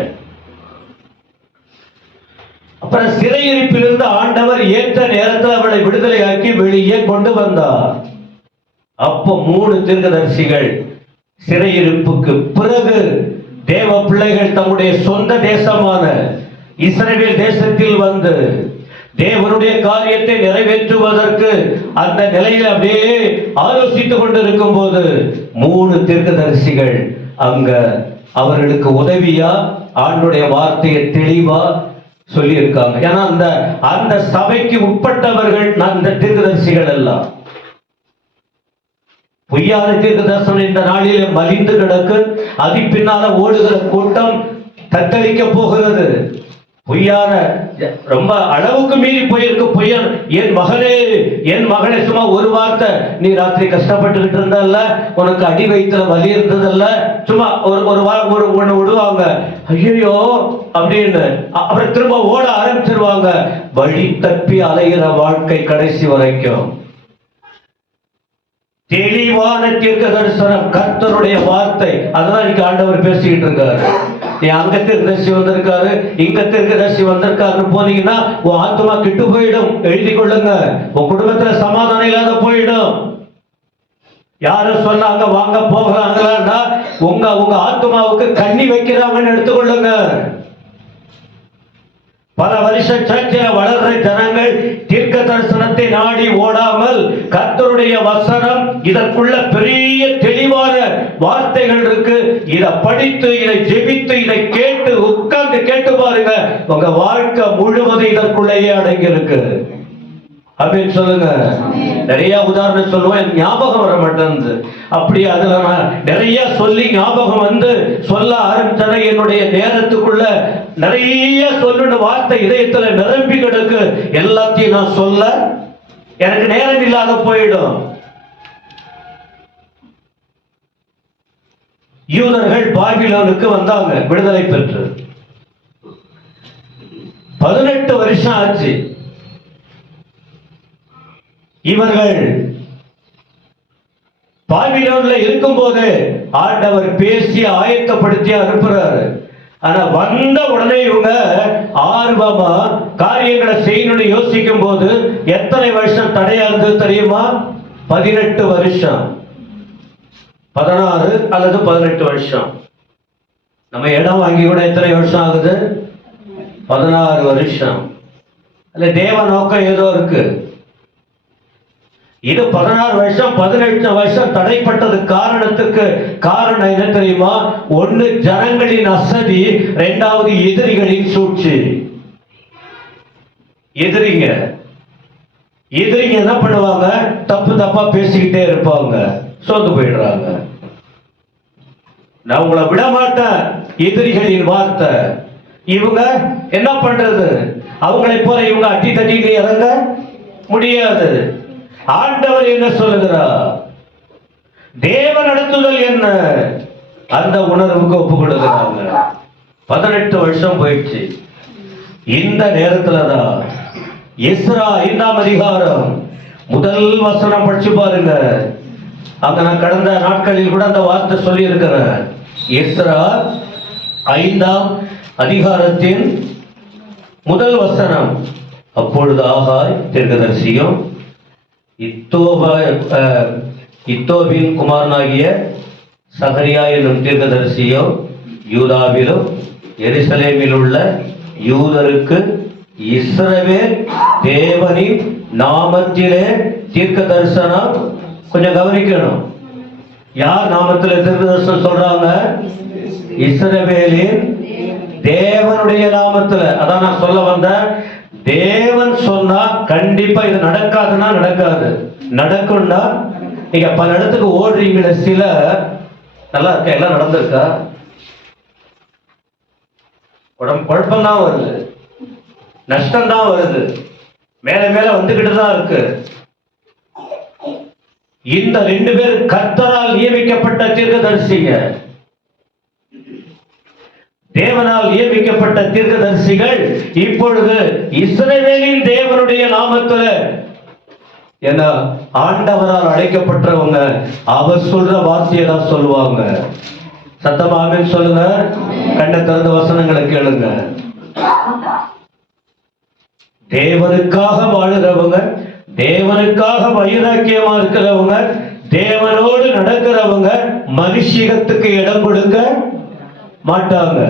அப்புறம் சிறையிருப்பிலிருந்து ஆண்டவர் ஏற்ற நேரத்தில் அவளை விடுதலையாக்கி வெளியே கொண்டு வந்தார். அப்போ 3 தீர்க்கதரிசிகள் சிறையிருப்புக்கு பிறகு தேவ பிள்ளைகள் தம்முடைய சொந்த தேசமான இஸ்ரவேல் தேசத்தில் வந்து தேவனுடைய காரியத்தை நிறைவேற்றுவதற்கு அந்த நிலையில் அப்படியே ஆலோசித்துக் கொண்டிருக்கும் போது 3 தீர்க்கதரிசிகள் அங்க அவர்களுக்கு உதவியா ஆண்டுடைய வார்த்தையை தெளிவா சொல்லி இருக்காங்க. ஏன்னா அந்த சபைக்கு உட்பட்டவர்கள் அந்த தீர்க்கதரிசிகள் எல்லாம். பொய்யான தீர்க்க தரிசனம் இந்த நாளிலே மலிந்து கிடக்கு. அது பின்னால ஓடுகிற கூட்டம் தத்தளிக்க போகிறது. பொய்யான ரொம்ப அளவுக்கு மீறி போயிருக்கு. பொய்யன் என் மகளே சும்மா ஒரு வார்த்தை, நீ ராத்திரி கஷ்டப்பட்டுக்கிட்டு இருந்தல்ல, உனக்கு அடி வயிற்றுல வலி இருந்ததல்ல, சும்மா ஒரு ஒண்ணு விடுவாங்க, ஐயோ அப்படின்னு அப்புறம் திரும்ப ஓட ஆரம்பிச்சிருவாங்க. வழி தப்பி அலைகிற வாழ்க்கை கடைசி வரைக்கும். தெளிவான தீர்க்க தரிசனம், கர்த்தருடைய வார்த்தை, அதான் இன்னைக்கு ஆண்டவர் பேசிக்கிட்டு இருக்காரு. நீ அங்க தீர்க்கதரிசி வந்திருக்காரு, இங்க தீர்க்கதரிசி வந்திருக்காருன்னு போனீங்கன்னா உன் ஆத்மா கெட்டு போயிடும். எழுதி கொள்ளுங்க, உன் குடும்பத்துல சமாதானம் இல்லாத போயிடும். யாரும் சொன்னாங்க வாங்க போகலாங்களா, உங்க ஆத்மாவுக்கு கண்ணி வைக்கிறாங்கன்னு எடுத்துக்கொள்ளுங்க. பல வருஷ சர்ச்சில் வளர்ற ஜனங்கள் தீர்க்க தரிசனத்தை நாடி ஓடாமல் கர்த்தருடைய வசனம், இதற்குள்ள பெரிய தெளிவான வார்த்தைகள் இருக்கு, இதை படித்து இதை ஜெபித்து இதை கேட்டு உட்கார்ந்து கேட்டு பாருங்க, உங்க வாழ்க்கை முழுவதும் இதற்குள்ளேயே அடங்கி இருக்கு. அப்படின்னு சொல்லுங்க. நிறைய உதாரணம் சொல்லுவோம், ஞாபகம் வர மாட்டேங்குது. அப்படி அதுல நான் நிறைய சொல்லி ஞாபகம் வந்து சொல்ல ஆரம்பிச்சேன்னா என்னுடைய நேரத்துக்குள்ள நிறைய சொல்லணும் வார்த்தை இதயத்துல நிரம்பி கிடக்கு. எல்லாத்தையும் நான் சொல்ல எனக்கு நேரம் இல்லாத போயிடும். யூதர்கள் பாபிலோனுக்கு வந்தாங்க விடுதலை பெற்று. 18 வருஷம் ஆச்சு. இவர்கள் பாபிலோன்ல இருக்கும்போது ஆண்டவர் பேசி ஆயத்தப்படுத்தி அனுப்புறாரு. ஆனா வந்த உடனே இவங்க ஆர்வமா காரியங்களை செய்யணும்னு யோசிக்கும் போது எத்தனை வருஷம் தடையா இருந்தது தெரியுமா? 18 வருஷம், 16 அல்லது 18 வருஷம். நம்ம இடம் வாங்கி கூட எத்தனை வருஷம் ஆகுது? 16 வருஷம். அல்ல தேவ நோக்கம் ஏதோ இருக்கு. இது 16 வருஷம் 18 வருஷம் தடைப்பட்டது காரணம் என்ன தெரியுமா? ஒண்ணு ஜனங்களின் அசதி, இரண்டாவது எதிரிகளின் சூழ்ச்சி. எதிரிங்க என்ன பண்ணுவாங்க? தப்பா பேசிக்கிட்டே இருப்பாங்க, சோர்ந்து போயிடுறாங்க. நான் உங்களை விட மாட்டேன், எதிரிகளின் வார்த்தை. இவங்க என்ன பண்றது? அவங்களை போல இவங்க அட்டி தட்டிட்டு இறங்க முடியாது. ஆண்டவர் என்ன சொல்லுகிறார்? தேவ நடத்துதல் என்ன? அந்த உணர்வுக்கு ஒப்பு கொடுக்கிறாங்க. 18 வருஷம் போயிடுச்சு. இந்த நேரத்துலதான் எஸ்ரா 5ஆம் அதிகாரம் முதல் வசனம் படிச்சு பாருங்க. அங்க நான் கடந்த நாட்களில் கூட அந்த வார்த்தை சொல்லி இருக்கிறேன். எஸ்ரா 5ஆம் அதிகாரத்தின் முதல் வசனம். அப்பொழுது ஆகாய் தீர்க்கதரிசியும் இத்தோபின் குமாரனாகிய சகரியா என்னும் தீர்க்கதரிசியும் யூதாவிலும் எருசலேமில் உள்ள யூதருக்கு இஸ்ரவேல் தேவனின் நாமத்திலே தீர்க்க தரிசனம். கொஞ்சம் கவனிக்கணும். யார் நாமத்தில் தீர்க்க தரிசனம் சொல்றாங்க? இஸ்ரவேலின் தேவனுடைய நாமத்துல. அதான் நான் சொல்ல வந்தேன். தேவன் சொன்னா கண்டிப்பா இது நடக்காதுன்னா நடக்காது, நடக்கும்னா நீங்க பல இடத்துக்கு ஓடுறீங்கள. சில நல்லா இருக்க, எல்லாம் நடந்திருக்கா? உடம்பு குழப்பம் தான் வருது, நஷ்டம் தான் வருது, மேல மேல வந்துகிட்டு தான் இருக்கு. இந்த 2 பேர் கர்த்தரால் நியமிக்கப்பட்ட தீர்க்கதரிசிங்க. தேவனால் நியமிக்கப்பட்ட தீர்க்கதரிசிகள் இப்பொழுது இஸ்ரவேலின் தேவனுடைய நாமத்தில் என்ன ஆண்டவரால் அழைக்கப்பட்டவங்க. அவர் சொல்ற வார்த்தையை தான் சொல்லுவாங்க. சத்தமாக சொல்லுங்க. கண்ணை திறந்த வசனங்களை கேளுங்க. தேவனுக்காக வாழுறவங்க, தேவனுக்காக வைராக்கியமா இருக்கிறவங்க, தேவனோடு நடக்கிறவங்க மனுஷிகத்துக்கு இடம் கொடுக்க மாட்டாங்க.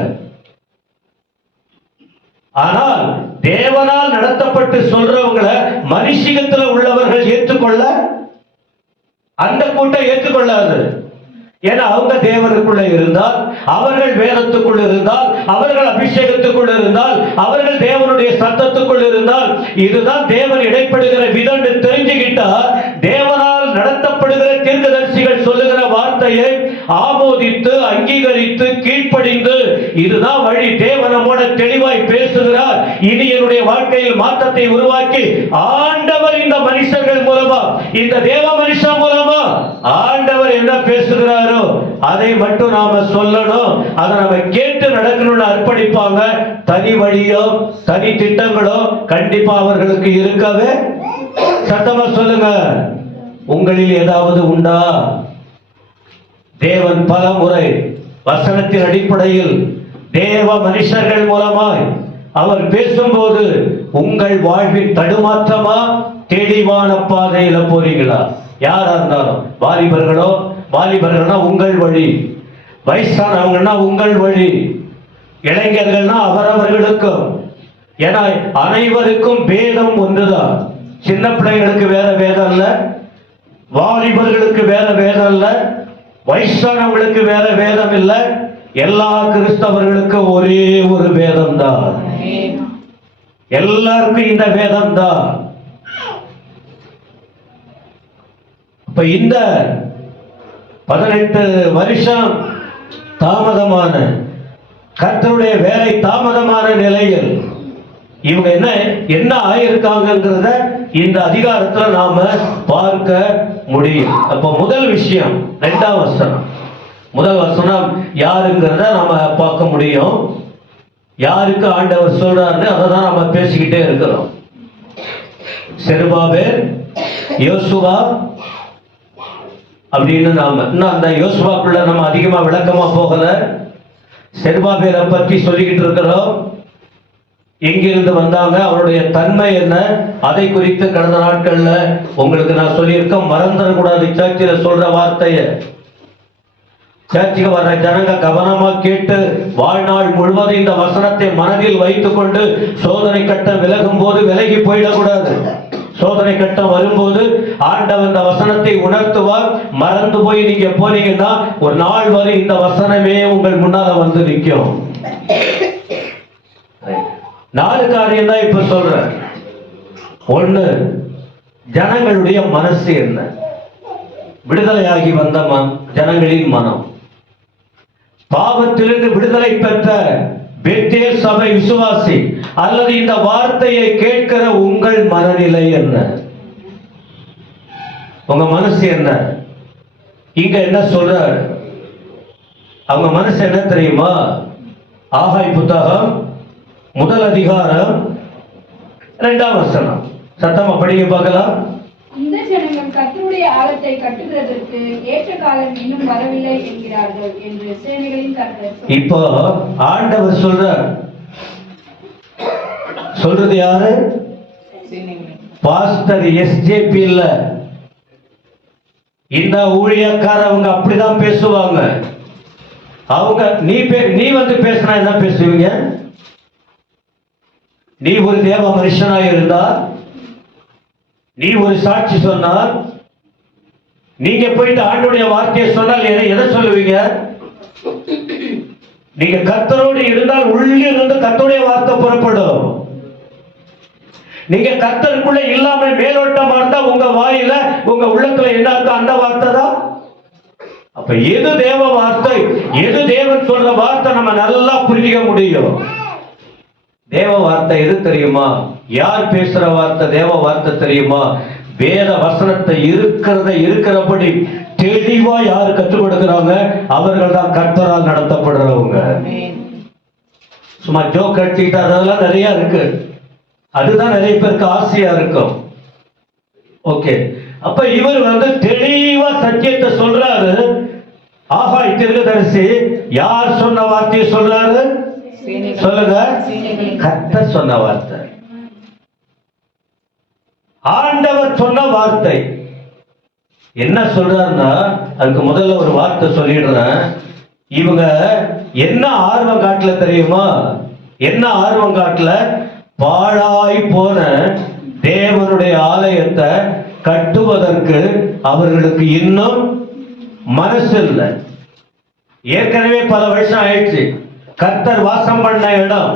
ஆனால் தேவனால் நடத்தப்பட்டு சொல்றவங்களை மனுஷிகத்துல உள்ளவர்கள் ஏற்றுக்கொள்ள, அந்த கூட்டம் ஏற்றுக்கொள்ளாது. ஏன்னா அவங்க தேவனுக்குள்ள இருந்தால், அவர்கள் வேதத்துக்குள் இருந்தால், அவர்கள் அபிஷேகத்துக்குள் இருந்தால், அவர்கள் தேவனுடைய சத்தத்துக்குள் இருந்தால், இதுதான் தேவன் இடைப்படுகிற விதம் தெரிஞ்சுக்கிட்டா தேவனால் நடத்தப்படுகிற தீர்க்கதரிசிகள் சொல்லுகிற வார்த்தையை ஆமோதித்து அங்கீகரித்து கீழ்ப்படிந்து இதுதான் வழி, தேவன் நம்மோட தெளிவாய் பேசுகிறார், இனி என்னுடைய வாழ்க்கையில் மாற்றத்தை உருவாக்கி ஆண்டவர் இந்த மனுஷர்கள் மூலமா, இந்த தேவ மனுஷன் மூலமா ஆண்டவர் என்ன பேசுகிறாரோ அதை மட்டும் நாம சொல்லணும். அதை நம்ம கேட்டு நடக்கணும்னு அர்ப்பணிப்பாங்க. தனி வழியோ தனி திட்டங்களோ கண்டிப்பா அவர்களுக்கு இருக்கவே. சத்தமா சொல்லுங்க. உங்களில் ஏதாவது உண்டா? தேவன் பல முறை வசனத்தின் அடிப்படையில் தேவ மனுஷர்கள் மூலமாய் அவர் பேசும்போது உங்கள் வாழ்வில் தடுமாற்றமா, தெளிவான பாதையில போறீங்களா? யாரா இருந்தாலும், வாலிபர்கள்னா உங்கள் வழி, வயசானவங்கன்னா உங்கள் வழி, இளைஞர்கள்னா அவரவர்களுக்கும். ஏன்னா அனைவருக்கும் வேதம் ஒன்றுதான். சின்ன பிள்ளைகளுக்கு வேற வேதம் இல்ல, வாலிபர்களுக்கு வேற வேதம் இல்ல, வயசானவங்களுக்கு வேற வேதம் இல்ல. எல்லா கிறிஸ்தவர்களுக்கு ஒரே ஒரு வேதம் தான். எல்லாருக்கும் இந்த வேதம் தான். இப்ப இந்த 18 வருஷம் தாமதமான கர்த்தருடைய வேலை தாமதமான நிலையில் இவங்க என்ன ஆயிருக்காங்கிறத இந்த அதிகாரத்துல நாம பார்க்க முடியும். அப்ப முதல் விஷயம் 2ஆம் வசனம். முதல் வசனம் யாருங்கிறத நம்ம பார்க்க முடியும். யாருக்கு ஆண்டவர் சொல்றாருன்னு அதை தான் நம்ம பேசிக்கிட்டே இருக்கிறோம். செருபாபேல், யோசுவா அப்படின்னு நாம இன்னும் அந்த யோசுவாக்குள்ள நம்ம அதிகமா விளக்கமா போகல. செருபாபேலை பற்றி சொல்லிக்கிட்டு இருக்கிறோம். எங்கிருந்து வந்தாங்க, அவருடைய தன்மை என்ன, அதை குறித்து கடந்த நாட்கள்ல உங்களுக்கு நான் சொல்லியிருக்கேன். மறந்துடக்கூடாது. சர்ச்சில் சொல்ற வார்த்தைய சர்ச்சுக்கு வர்ற ஜனங்க கவனமா கேட்டு வாழ்நாள் முழுவதும் இந்த வசனத்தை மனதில் வைத்துக் கொண்டு சோதனை கட்டம் விலகும் போது விலகி போயிடக்கூடாது. சோதனை கட்டம் வரும்போது ஆண்டவர் இந்த வசனத்தை உணர்த்துவார். மறந்து போய் நீங்க போனீங்கன்னா ஒரு நாள் வரை இந்த வசனமே உங்கள் முன்னால வந்து நிற்கும். 4 காரியம் தான் இப்ப சொல்றேன். 1, ஜனங்களுடைய மனசு என்ன, விடுதலையாகி வந்த ஜனங்களின் மனம், பாவத்திலிருந்து விடுதலை பெற்ற பெத்தேல் சபை விசுவாசி அல்லது இந்த வார்த்தையை கேட்கிற உங்கள் மனநிலை என்ன, உங்க மனசு என்ன? இங்க என்ன சொல்றார்? அவங்க மனசு என்ன தெரியுமா? ஆகாய் புத்தகம் 1 அதிகாரம் 2ஆம் வசனம். சத்தமா படிக்க பார்க்கலாம். இந்த ஜனங்கள் கர்த்தருடைய ஆலயத்தை கட்டுகிறதற்கு ஏற்ற காலம் இன்னும் வரவில்லை என்கிறார்கள் என்று சேனைகளின் கர்த்தர். இப்போ ஆண்டவர் சொல்றது யாரு? பாஸ்டர் எஸ்ஜேபி இல்ல. இந்த ஊழியக்காரவங்க அப்படிதான் பேசுவாங்க. அவங்க நீ வந்து பேசினா என்ன பேசுவீங்க? நீ ஒரு தேவ மனுஷனாக இருந்தா, நீ ஒரு சாட்சி சொன்னால், நீங்க போயிட்டு ஆண்டவருடைய வார்த்தையை சொன்னால் எதை சொல்லுவீங்க? நீங்க கர்த்தரோடு இருந்தால் உள்ளிருந்து கர்த்தருடைய வார்த்தை புறப்படும். நீங்க கர்த்தருக்குள்ள இல்லாம மேலோட்டமா இருந்தா உங்க வாயில உங்க உள்ளத்துல என்ன இருக்கோ அந்த வார்த்தை தான். அப்ப எது தேவ வார்த்தை, எது தேவன் சொல்ற வார்த்தை நம்ம நல்லா புரிஞ்சுக்க முடியும். தேவ வார்த்தை எது தெரியுமா? யார் பேசுற வார்த்தை தேவ வார்த்தை தெரியுமா? வேத வசனத்தை இருக்கிறபடி தெளிவா யாரு கற்றுக் கொடுக்கிறாங்க அவர்கள் தான் கர்த்தரால் நடத்தப்படுறவங்க. சும்மா ஜோக் கட்டிட்டு அதெல்லாம் நிறைய இருக்கு. அதுதான் நிறைய பேருக்கு ஆசையா இருக்கும். ஓகே, அப்ப இவர் வந்து தெளிவா சத்தியத்தை சொல்றாரு. ஆகாய் தீர்க்கதரிசி யார் சொன்ன வார்த்தையை சொல்றாரு? சொல்லுங்க. கர்த்தர் சொன்ன வார்த்தை, ஆண்டவர் சொன்ன வார்த்தை. என்ன சொல்றாருன்னா, அதுக்கு முதல்ல ஒரு வார்த்தை சொல்லிடுறேன். இவங்க என்ன ஆர்வம் காட்டல தெரியுமா? என்ன ஆர்வம் காட்டல? பாழாய் போன தேவனுடைய ஆலயத்தை கட்டுவதற்கு அவர்களுக்கு இன்னும் மனசு இல்லை. ஏற்கனவே பல வருஷம் ஆயிடுச்சு. கர்த்தர் வாசம் பண்ண இடம்.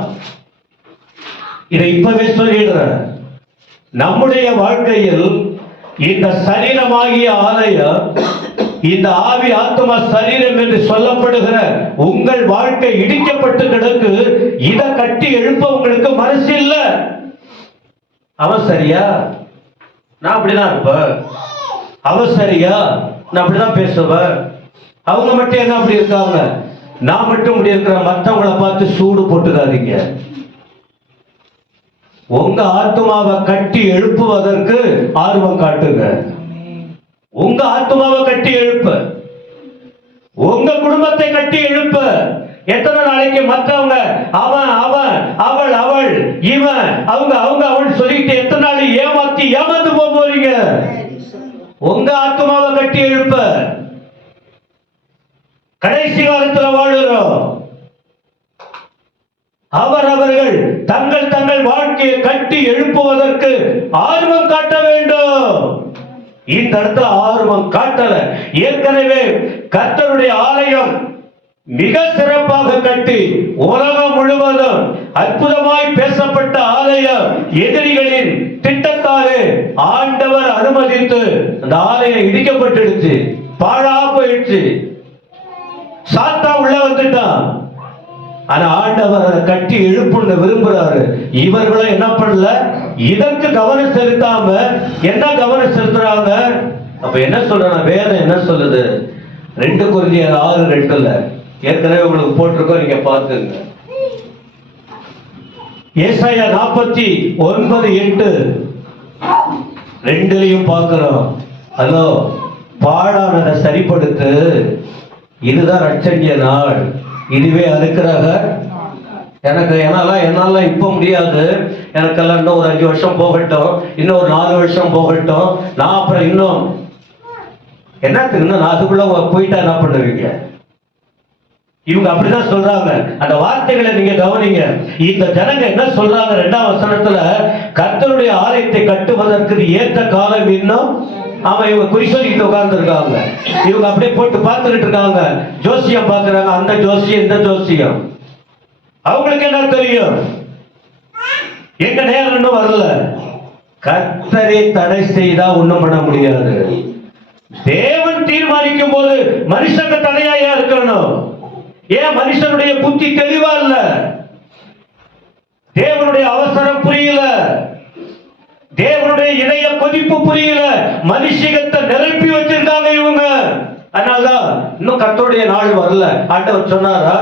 இதை இப்பவே சொல்லிடுறேன். நம்முடைய வாழ்க்கையில் இந்த சரீரமாகிய ஆலயம், இந்த ஆவி ஆத்மா சரீரம் என்று சொல்லப்படுகிற உங்கள் வாழ்க்கை இடிக்கப்பட்டு கிடக்கு. இதை கட்டி எழுப்ப உங்களுக்கு மனசு இல்ல. அவன் சரியா? நான் அப்படிதான் இருப்பேன். அவன் சரியா? நான் அப்படிதான் பேசுவேன். அவங்க மட்டும் என்ன அப்படி இருக்காங்க, நான் மட்டும் இப்படி இருக்கிற. மற்றவங்களை பார்த்து சூடு போட்டுக்காதீங்க. உங்க ஆத்மாவை கட்டி எழுப்புவதற்கு ஆர்வம் காட்டுங்க. உங்க ஆத்மாவை கட்டி எழுப்ப, உங்க குடும்பத்தை கட்டி எழுப்ப. எத்தனை நாளைக்கு மற்றவங்க அவன் அவன் அவள் அவள் இவன் அவங்க அவங்க அவள் சொல்லிட்டு எத்தனை நாள் ஏமாந்து போறீங்க? உங்க ஆத்மாவை கட்டி எழுப்ப. கடைசி காலத்துல வாழுறோம். அவர்கள் தங்கள் தங்கள் வாழ்க்கையை கட்டி எழுப்புவதற்கு ஆர்வம் காட்ட வேண்டும். இந்த இடத்துல ஆர்வம் காட்டல. ஏற்கனவே கர்த்தருடைய ஆலயம் மிக சிறப்பாக கட்டி உலகம் முழுவதும் அற்புதமாய் பேசப்பட்ட ஆலயம் எதிரிகளின் திட்டத்தாலே ஆண்டவர் அனுமதித்து அந்த ஆலயம் இடிக்கப்பட்டுடுச்சு, பாழா போயிடுச்சு. சாத்தா உள்ள வந்துட்டான். ஆனா ஆண்டவர் அதை கட்டி எழுப்புன்னு விரும்புறாரு. இவர்களும் என்ன பண்ணல, இதற்கு கவனம் செலுத்தாம என்ன கவனம் செலுத்துறாங்க? அப்ப என்ன சொல்றாங்க? வேதம் என்ன சொல்லுது? 2 கொரிந்தியர் 6:2 ஏற்கனவே உங்களுக்கு போட்டிருக்கோம், நீங்க பார்த்துங்க. ஏசாயா 49:8 2லயும் பார்க்கிறோம். ஹலோ, பாழானதை சரிப்படுத்து, இதுதான் ரட்சணிய நாள், இதுவே அதுக்குறாக எனக்கு என்னால இப்ப முடியாது, எனக்கெல்லாம் இன்னும் ஒரு 5 வருஷம் போகட்டும், இன்னும் ஒரு 4 வருஷம் போகட்டும், நான் அப்புறம் இன்னும் என்னத்துக்கு இன்னும் நான் அதுக்குள்ள போயிட்டா என்ன பண்ணுவீங்க? இவங்க அப்படிதான் சொல்றாங்க. அந்த வார்த்தைகளை நீங்க கவனிங்க. இந்த ஜனங்க என்ன சொல்றாங்க? 2ஆம் வசனத்துல, கர்த்தருடைய ஆலயத்தை கட்டுவதற்கு ஏற்ற காலம் இன்னும். ஆமா, இவங்க குறி சொல்லிட்டு உட்கார்ந்து இருக்காங்க. இவங்க அப்படியே போட்டு பார்த்துக்கிட்டு இருக்காங்க, ஜோசியம் பார்க்கறாங்க. அந்த ஜோசியம் இந்த ஜோசியம், அவங்களுக்கு என்ன தெரியும்? எங்க நேரம் இன்னும் வரல. கர்த்தரை தடை செய்தா ஒண்ணும் பண்ண முடியாது. தேவன் தீர்மானிக்கும் போது மனுஷங்க தடையா இருக்கணும். ஏன் மனுஷனுடைய புத்தி தெளிவா இல்ல? தேவனுடைய அவசரம் புரியல, தேவனுடைய இணைய கொதிப்பு புரியல, மனுஷகத்தை நிரப்பி வச்சிருக்காங்க இவங்க. அதனாலதான் இன்னும் கர்த்தருடைய நாள் வரல. ஆண்டவர் சொன்னாரா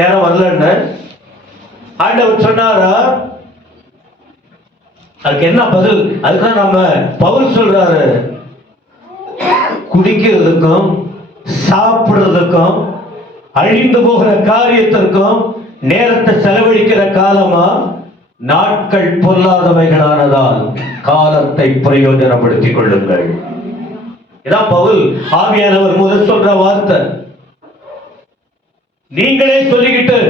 நேரம் வரலன்னு? ஆண்டவர் சொன்னாரா? அதுக்கு என்ன பதில்? அதுதான் நம்ம பவுல் சொல்றாரு, குடிக்கிறதுக்கும் சாப்பிடுறதுக்கும் அழிந்து போகிற காரியத்திற்கும் நேரத்தை செலவழிக்கிற காலமா? நாட்கள் பொல்லாதவைகளானதால் காலத்தை பிரயோஜனப்படுத்திக் கொள்ளுங்கள். இதான் பவுல் ஆவியானவர் முதல் சொல்ற வார்த்தை. நீங்களே சொல்லிக்கிட்டு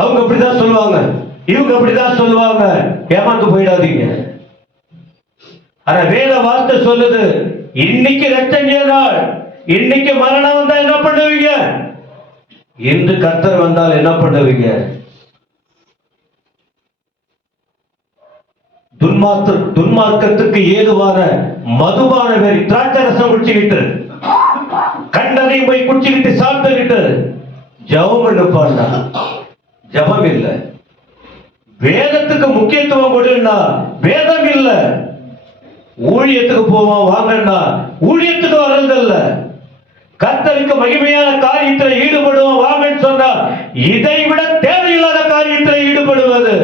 அவங்க அப்படிதான் சொல்லுவாங்க, இவங்க அப்படிதான் சொல்லுவாங்க, ஏமாந்து போயிடாதீங்க. ஆனா வேத வார்த்தை சொல்லுது, இன்னைக்கு ரட்சணிய நாள், இன்னைக்கு மரணம் வந்தா என்ன பண்ணுவீங்க? இன்று கர்த்தர் வந்தால் என்ன பண்ணுவீங்க? துன்மார்க்கத்துக்கு ஏதுவான மதுபான வெறி, திராட்சை ரசம் குடிச்சுக்கிட்டு, கண்டதை போய் குடிச்சுக்கிட்டு சாப்பிட்டுக்கிட்டு ஜபம் எடுப்பாண்டா, ஜபம் இல்லை. வேதத்துக்கு முக்கியத்துவம் கொடுன்னா வேதம் இல்ல. ஊழியத்துக்கு போவோம் வாங்கன்னா ஊழியத்துக்கு வர்றதில்ல. கர்த்தருக்கு மகிமையான காரியத்தில் ஈடுபடுவோம் வாங்கன்னு சொன்னா இதை விட தேவையில்லாத காரியத்தில் ஈடுபடுவது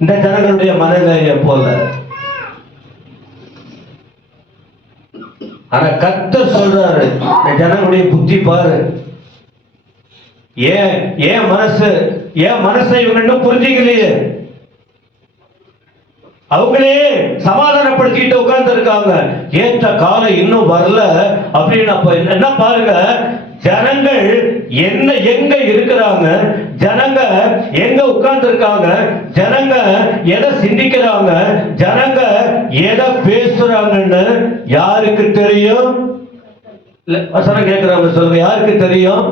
இந்த ஜனங்களுடைய மனநிலையை போல. ஆனா கர்த்தர் சொல்றாரு, இந்த ஜனங்களுடைய புத்தி பாரு. ஏன் மனசை இவங்க இன்னும் புரிஞ்சுக்கலையே. அவங்களே சமாதானப்படுத்திட்டு உட்கார்ந்து இருக்காங்க. ஏற்ற காலம் இன்னும் வரல அப்படின்னு என்ன பாருங்க, ஜனங்கள் எங்க இருக்கிறாங்க, ஜனங்க எங்க உட்கார்ந்து இருக்காங்க, ஜனங்க எதை சிந்திக்கிறாங்க, ஜனங்க எதை பேசுறாங்கன்னு யாருக்கு தெரியும்? வசனம் கேட்கிறாங்க, சொல்லுங்க, யாருக்கு தெரியும்?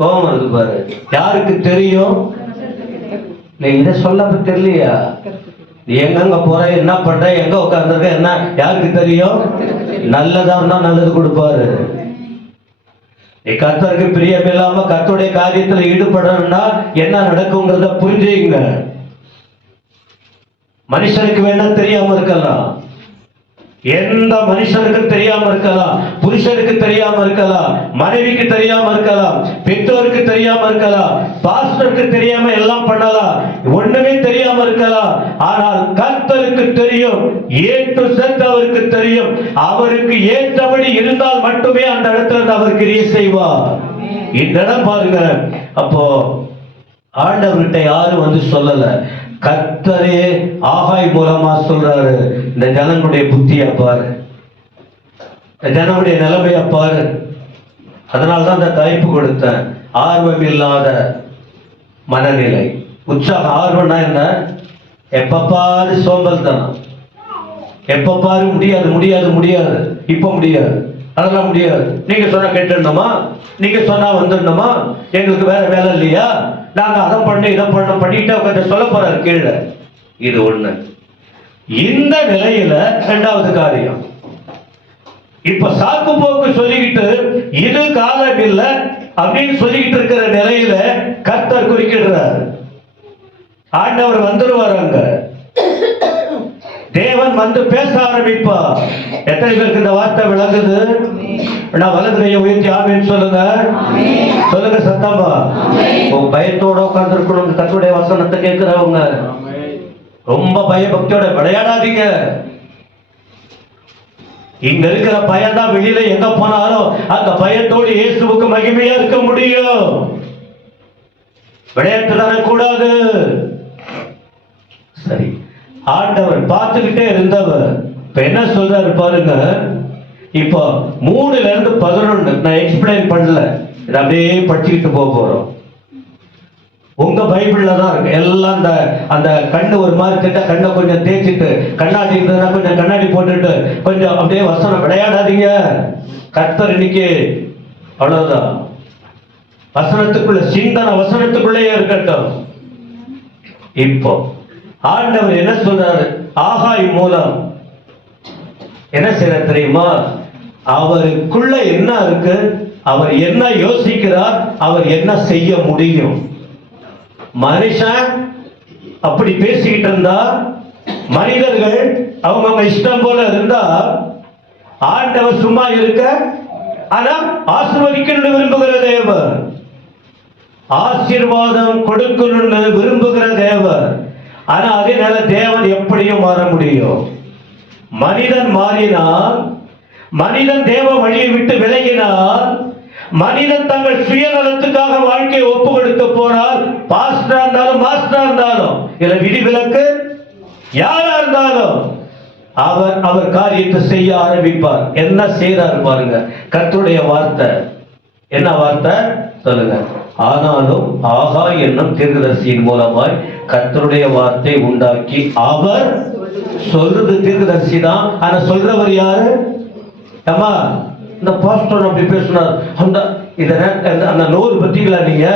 கோபம் வருது பாரு, யாருக்கு தெரியும்? இதை சொல்ல தெரியலையா? நீ எங்க போற, என்ன பண்ற, எங்க உட்கார்ந்துருக்க, என்ன யாருக்கு தெரியும்? நல்லதா இருந்தா நல்லது கொடுப்பாரு. நீ கர்த்தருக்கு பிரியம் இல்லாம கர்த்தருடைய காரியத்துல ஈடுபடணும்னா என்ன நடக்குங்கிறத புரிஞ்சுங்க. மனுஷனுக்கு வேணா தெரியாம இருக்கலாம், எந்த மனுஷனுக்கு தெரியாம இருக்கலாம், புருஷனுக்கு தெரியாம இருக்கலாம், மனைவிக்கு தெரியாம இருக்கலாம், பெற்றோருக்கு தெரியாம இருக்கலாம், பாஸ்டருக்கு தெரியாம எல்லாம் பண்ணலாம், ஒண்ணுமே தெரியாம இருக்கலாம். ஆனால் கர்த்தருக்கு தெரியும், ஏற்று சென்று அவருக்கு தெரியும். அவருக்கு ஏற்றபடி இருந்தால் மட்டுமே அந்த இடத்துல அவர் கிரியை செய்வார். இந்த இடம் பாருங்க. அப்போ ஆண்டவர்கிட்ட யாரும் வந்து சொல்லல, கர்த்தரே ஆகாய் மூலமா சொல்றாரு, இந்த ஜனங்களுடைய புத்தியை பாரு, இந்த ஜனங்களுடைய நிலைமையை பாரு. அதனால்தான் அந்த தலைப்பு கொடுத்தேன், ஆர்வம் இல்லாத மனநிலை. உற்சாகம், ஆர்வம்னா என்ன? எப்ப பாரு சோம்பல் தானம், எப்ப பாரு முடியாது, இப்ப முடியாது, அதெல்லாம் முடியாது. நீங்க சொன்னா கேட்டுடணுமா, நீங்க சொன்னா வந்துடணுமா, எங்களுக்கு வேற வேலை இல்லையா, நாங்க அதை பண்ண இதை பண்ணிட்டு உட்காந்து சொல்ல போறாரு கீழே. இது ஒண்ணு. இந்த நிலையில இரண்டாவது காரியம், இப்ப சாக்கு போக்கு சொல்லிக்கிட்டு இது காலம் இல்லை அப்படின்னு சொல்லிக்கிட்டு இருக்கிற நிலையில கர்த்தர் குறிக்கிடுறார். ஆண்டவர் வந்துருவார். அங்க தேவன் வந்து பேச ஆரம்பிப்பார். எத்தனை பேருக்கு இந்த வார்த்தை விளங்குது? நான் வலது கையை உயர்த்தி ஆமேன்னு சொல்லுங்க. சொல்லுங்க சத்தமா. பயத்தோட உட்கார்ந்துருக்கணும். கர்த்தருடைய வசனத்தை கேட்கிறவங்க ரொம்ப பயபக்தியோட விளையாடாதீங்க. இங்க இருக்கிற பயம் தான் வெளியில எங்க போனாலும் அந்த பயத்தோடு இயேசுவுக்கு மகிமையா இருக்க முடியும். விளையாட்டு தானே கூடாது. சரி, ஆண்டவர் பார்த்துக்கிட்டே இருந்தவர் இப்ப என்ன சொல்றாரு பாருங்க. இப்போ 3-11 நான் எக்ஸ்பிளைன் பண்ணல, இதை அப்படியே படிச்சுக்கிட்டு போறோம். உங்க பைபிள்ல தான் இருக்கு எல்லாம். அந்த கண்ணு ஒரு மாதிரி திட்ட கண்ணை கொஞ்சம் தேய்ச்சிட்டு, கண்ணாடி இருந்ததுன்னா கொஞ்சம் கண்ணாடி போட்டுட்டு கொஞ்சம் அப்படியே வசனம் விளையாடாதீங்க. கர்த்தர் இன்னைக்கு அவ்வளவுதான். வசனத்துக்குள்ள சிந்தனை வசனத்துக்குள்ளேயே இருக்கட்டும். இப்போ ஆண்டவர் என்ன சொல்றாரு? ஆகாய் மூலம் என்ன செய்யற தெரியுமா? அவருக்குள்ள என்ன இருக்கு, அவர் என்ன யோசிக்கிறார், அவர் என்ன செய்ய முடியும். மனுஷன் அப்படி பேசிக்கிட்டு இருந்தா, மனிதர்கள் அவங்க இஷ்டம் போல இருந்தா, ஆண்டவர் சும்மா இருக்க ஆனா ஆசீர்வதிக்கணும்னு விரும்புகிற தேவர், ஆசீர்வாதம் கொடுக்கணும்னு விரும்புகிற தேவர். ஆனா அதனால தேவன் எப்படியும் மாற முடியும். மனிதன் மாறினால், மனிதன் தேவ வழியை விட்டு விலகினால், மனிதன் தங்கள் சுயநலத்துக்காக வாழ்க்கையை ஒப்பு கொடுத்து போனால், பாஸ்டரா இருந்தாலும் மாஸ்டரா இருந்தாலும் இல்ல விதிவிலக்கு யாரா இருந்தாலும் அவர் காரியத்தை செய்ய ஆரம்பிப்பார். என்ன செய்யறாரு பாருங்க. கர்த்தருடைய வார்த்தை என்ன வார்த்தை சொல்லுங்க. ஆனாலும் ஆகாய் என்னும் தீர்க்கதரிசியின் மூலமாய் கர்த்தருடைய வார்த்தை உண்டாக்கி, அவர் சொல்றது தீர்க்கதரிசி தான். ஆனா சொல்றவர் யாரு? அம்மா இந்த பாஸ்டர் அப்படி பேசுனார், அந்த நூறு பத்திகளா நீங்க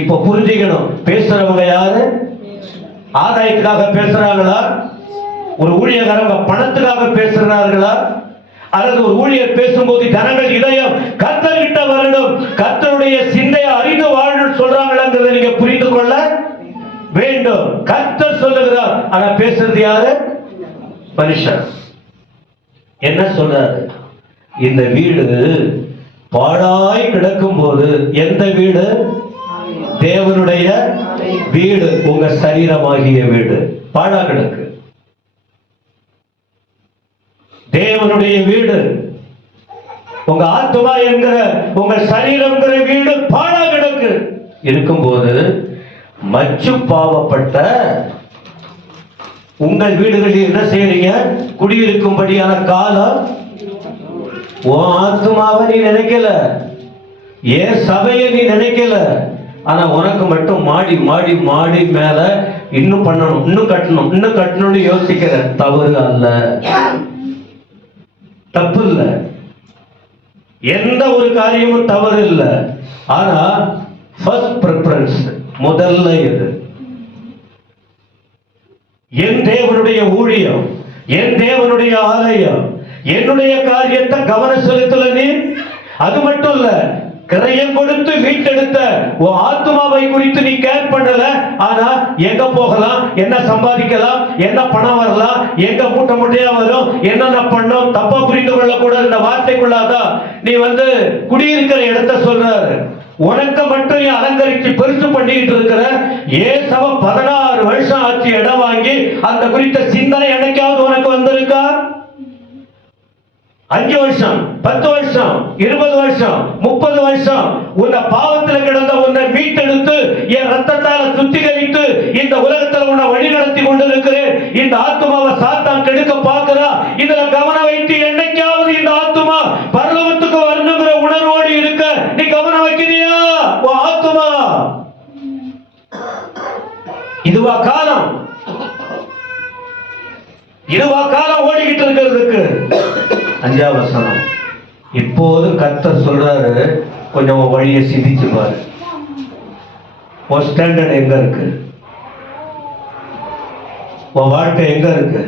இப்ப புரிஞ்சுக்கணும். பேசுறவங்க யாரு? ஆதாயத்துக்காக பேசுறாங்களா? ஒரு ஊழியக்காரங்க பணத்துக்காக பேசுகிறார்களா? அல்லது ஒரு ஊழியர் பேசும்போது ஜனங்கள் இதயம் கர்த்தர்கிட்ட வரணும், கர்த்தருடைய சிந்தையை அறிந்து வாழணும் சொல்றாங்களாங்கிறத நீங்க புரிந்து கொள்ள வேண்டும். கர்த்தர் சொல்லுகிறார், ஆனா பேசுறது யாரு? மனுஷன். என்ன சொல்றாரு? இந்த வீடு பாழாய் கிடக்கும் போது, எந்த வீடு? தேவனுடைய வீடு, உங்க சரீரமாகிய வீடு பாழா கிடக்கு. தேவனுடைய வீடு, உங்க ஆத்மா என்கிற உங்க சரீரம்ங்கிற வீடு பாழா கிடக்கு. இருக்கும்போது மச்சு பாவப்பட்ட உங்கள் வீடுகளில் என்ன செய்யறீங்க? குடியிருக்கும்படியான காலம் உன் ஆத்மாவை நீ நினைக்கல, ஏன் சபையை நீ நினைக்கல. ஆனா உனக்கு மட்டும் மாடி மாடி மாடி மேல இன்னும் பண்ணணும், இன்னும் கட்டணும், இன்னும் கட்டணும்னு யோசிக்கிற. தவறு அல்ல, தப்பு இல்ல, எந்த ஒரு காரியமும் தவறு இல்லை. ஆனா ஃபர்ஸ்ட் பிரெஃபரன்ஸ், முதல்ல எது? என் தேவனுடைய ஊழியம், என் தேவனுடைய ஆலயம், என்னுடைய காரியத்தை கவனம் செலுத்தல நீ. அது மட்டும் இல்ல, கிரயம் கொடுத்து மீட்டெடுத்த உன் ஆத்மாவை குறித்து நீ கேர் பண்ணல. ஆனா எங்க போகலாம், என்ன சம்பாதிக்கலாம், என்ன பணம் வரலாம், எங்க மூட்டை மூட்டையா வரும், என்னென்ன பண்ணோம், தப்பா புரிந்து கொள்ளக்கூடாது. இந்த வார்த்தைக்குள்ளாதான் நீ குடியிருக்கிற இடத்தை சொல்றாரு. உனக்கு மட்டும் நீ அலங்கரிச்சு பெருசு பண்ணிட்டு இருக்கிற. ஏசவ 16 வருஷம் ஆச்சு இடம் வாங்கி. அந்த குறித்த சிந்தனை என்னைக்காவது உனக்கு வந்திருக்கா? 5 வருஷம், 10 வருஷம், 20 வருஷம், 30 வருஷம் உன்னை பாவத்தில் கிடந்த உன்னை மீட்டெடுத்து என் ரத்தத்தால சுத்திகரித்து இந்த உலகத்தில் உன்னை வழி நடத்தி கொண்டிருக்கிறேன். இந்த ஆத்மாவை சாத்தான் கெடுக்க பார்க்கிறா. இதுல கவனம் வைத்து என்னைக்காவது இந்த ஆத்மா பரலோகத்துக்கு வரணுங்கிற உணர்வோடு இருக்க நீ கவனம் வைக்கிறியா? உன் ஆத்மா இதுவா காலம், இதுவா காலம் ஓடிக்கிட்டு இருக்கிறதுக்கு. 5ஆம் வசனம். இப்போது கர்த்தர் சொல்றாரு, கொஞ்சம் வழியை சிந்திச்சு பாரு. உன் ஸ்டாண்டர்ட் எங்க இருக்கு? உன் வாழ்க்கை எங்க இருக்கு?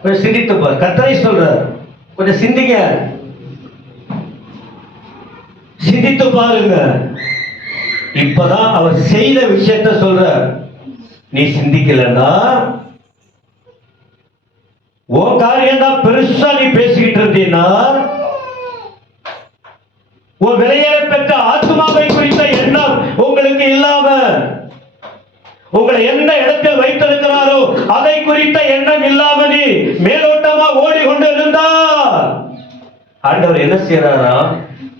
கொஞ்சம் சிந்தித்து பாரு. கர்த்தரை சொல்றாரு, கொஞ்சம் சிந்திங்க, சிந்தித்து பாருங்க. இப்பதான் அவர் செய்த விஷயத்த சொல்ற. நீ சிந்திக்கலன்னா உன் காரியம் தான் பெருசா நீ பேசிக்கிட்டு இருந்தீன்னா, உன் விலையேற பெற்ற ஆத்மாவை குறித்த எண்ணம் உங்களுக்கு இல்லாம, உங்களை எந்த இடத்தில் வைத்திருக்கிறாரோ அதை குறித்த எண்ணம் இல்லாம நீ மேலோட்டமா ஓடிக்கொண்டு இருந்தா, ஆண்டவர் என்ன செய்யறாரா,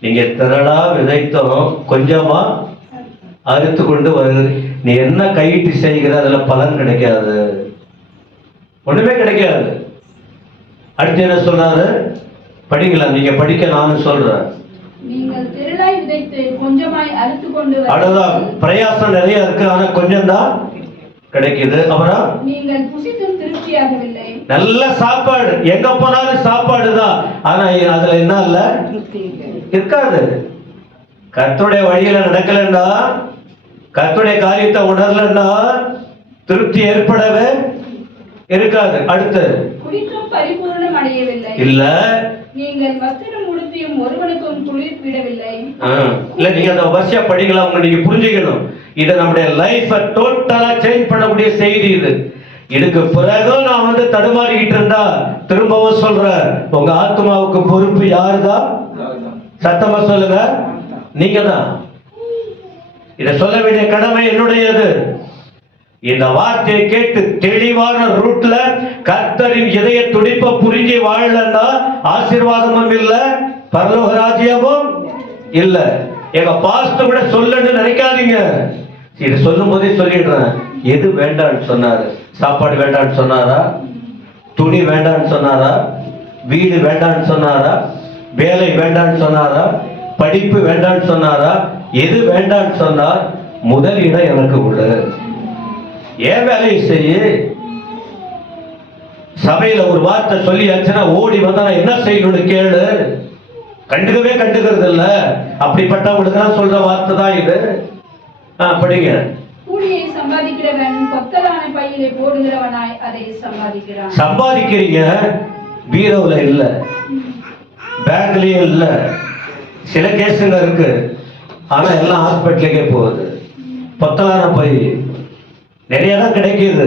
நீங்க திரளா விதைத்தோம் கொஞ்சமா அறுத்து கொண்டு வருது. நீ என்ன கையிட்டு செய்கிற அதுல பலன் கிடைக்காது, ஒண்ணுமே கிடைக்காது. அடுத்து என்ன சொல்றாரு படிக்கலாம், நீங்க படிக்க நானும் சொல்றேன். நீங்கள் திரளாய் விதைத்து கொஞ்சமாய் அறுத்து கொண்டு அவ்வளவுதான், பிரயாசம் நிறைய இருக்கு, ஆனா கொஞ்சம் தான் கிடைக்குது. அப்புறம் நீங்கள் புசித்தும் திருப்தியாகவில்லை. நல்ல சாப்பாடு, எங்க போனாலும் சாப்பாடு தான், ஆனா அதுல என்ன இல்ல இருக்காது. கர்த்தருடைய வழியில நடக்கலன்னா, கர்த்தருடைய காரியத்தை உணரலன்னா திருப்தி ஏற்படவே இருக்காது. அடுத்து குடித்தும் பரிபூரணம் அடையவில்லை. இல்ல நீங்கள் வஸ்திரம் உடுத்தியும் ஒருவனுக்கும் குளிர் விடவில்லை. இல்ல, நீங்க அந்த வரிசையா படிக்கலாம், உங்க நீங்க புரிஞ்சுக்கணும். இது நம்முடைய லைஃப டோட்டலா சேஞ்ச் பண்ணக்கூடிய செய்தி இது. இதுக்கு பிறகு நான் வந்து தடுமாறிக்கிட்டு இருந்தா, திரும்பவும் சொல்றேன், உங்க ஆத்மாவுக்கு பொறுப்பு யாருதான்? சத்தமா சொல்லுங்க, நீங்க தான். இத சொல்ல வேண்டிய கடமை என்னுடையது. இந்த வார்த்தையை கேட்டு தெளிவான ரூட்ல கர்த்தரின் இதய துடிப்ப புரிஞ்சு வாழலன்னா ஆசீர்வாதமும் இல்ல, பரலோக ராஜ்யமும் இல்ல. எங்க பாஸ்டர் கூட சொல்லணும்னு நினைக்காதீங்க. இது சொல்லும் போதே சொல்லிடுறேன். எது வேண்டான்னு சொன்னாரு? சாப்பாடு வேண்டான்னு சொன்னாரா? துணி வேண்டான்னு சொன்னாரா? வீடு வேண்டான்னு சொன்னாரா? வேலை வேண்டான்னு சொன்னாரா? படிப்பு வேண்டான்னு சொன்னாரா? எது வேண்டான்னு சொன்னார்? முதல் இடம் எனக்கு உள்ள. ஏன் வேலையை செய்ய? சபையில ஒரு வார்த்தை சொல்லியாச்சுன்னா ஓடி வந்தா நான் என்ன செய்யணும்னு கேளு. கண்டுக்கவே கண்டுக்கிறது இல்ல. அப்படிப்பட்டவங்களுக்கு தான் சொல்ற வார்த்தை தான் இது. படிங்க. கூலியை சம்பாதிக்கிறவன் கொத்தலான பையிலே போடுகிறவனாய் அதை சம்பாதிக்கிறான். சம்பாதிக்கிறீங்க, பீரோல இல்ல, பேங்க்லயும் இல்ல. சில கேஸுங்க இருக்கு, ஆனா எல்லாம் ஹாஸ்பிட்டலுக்கே போகுது. பொத்தலான பை நிறைய தான் கிடைக்குது,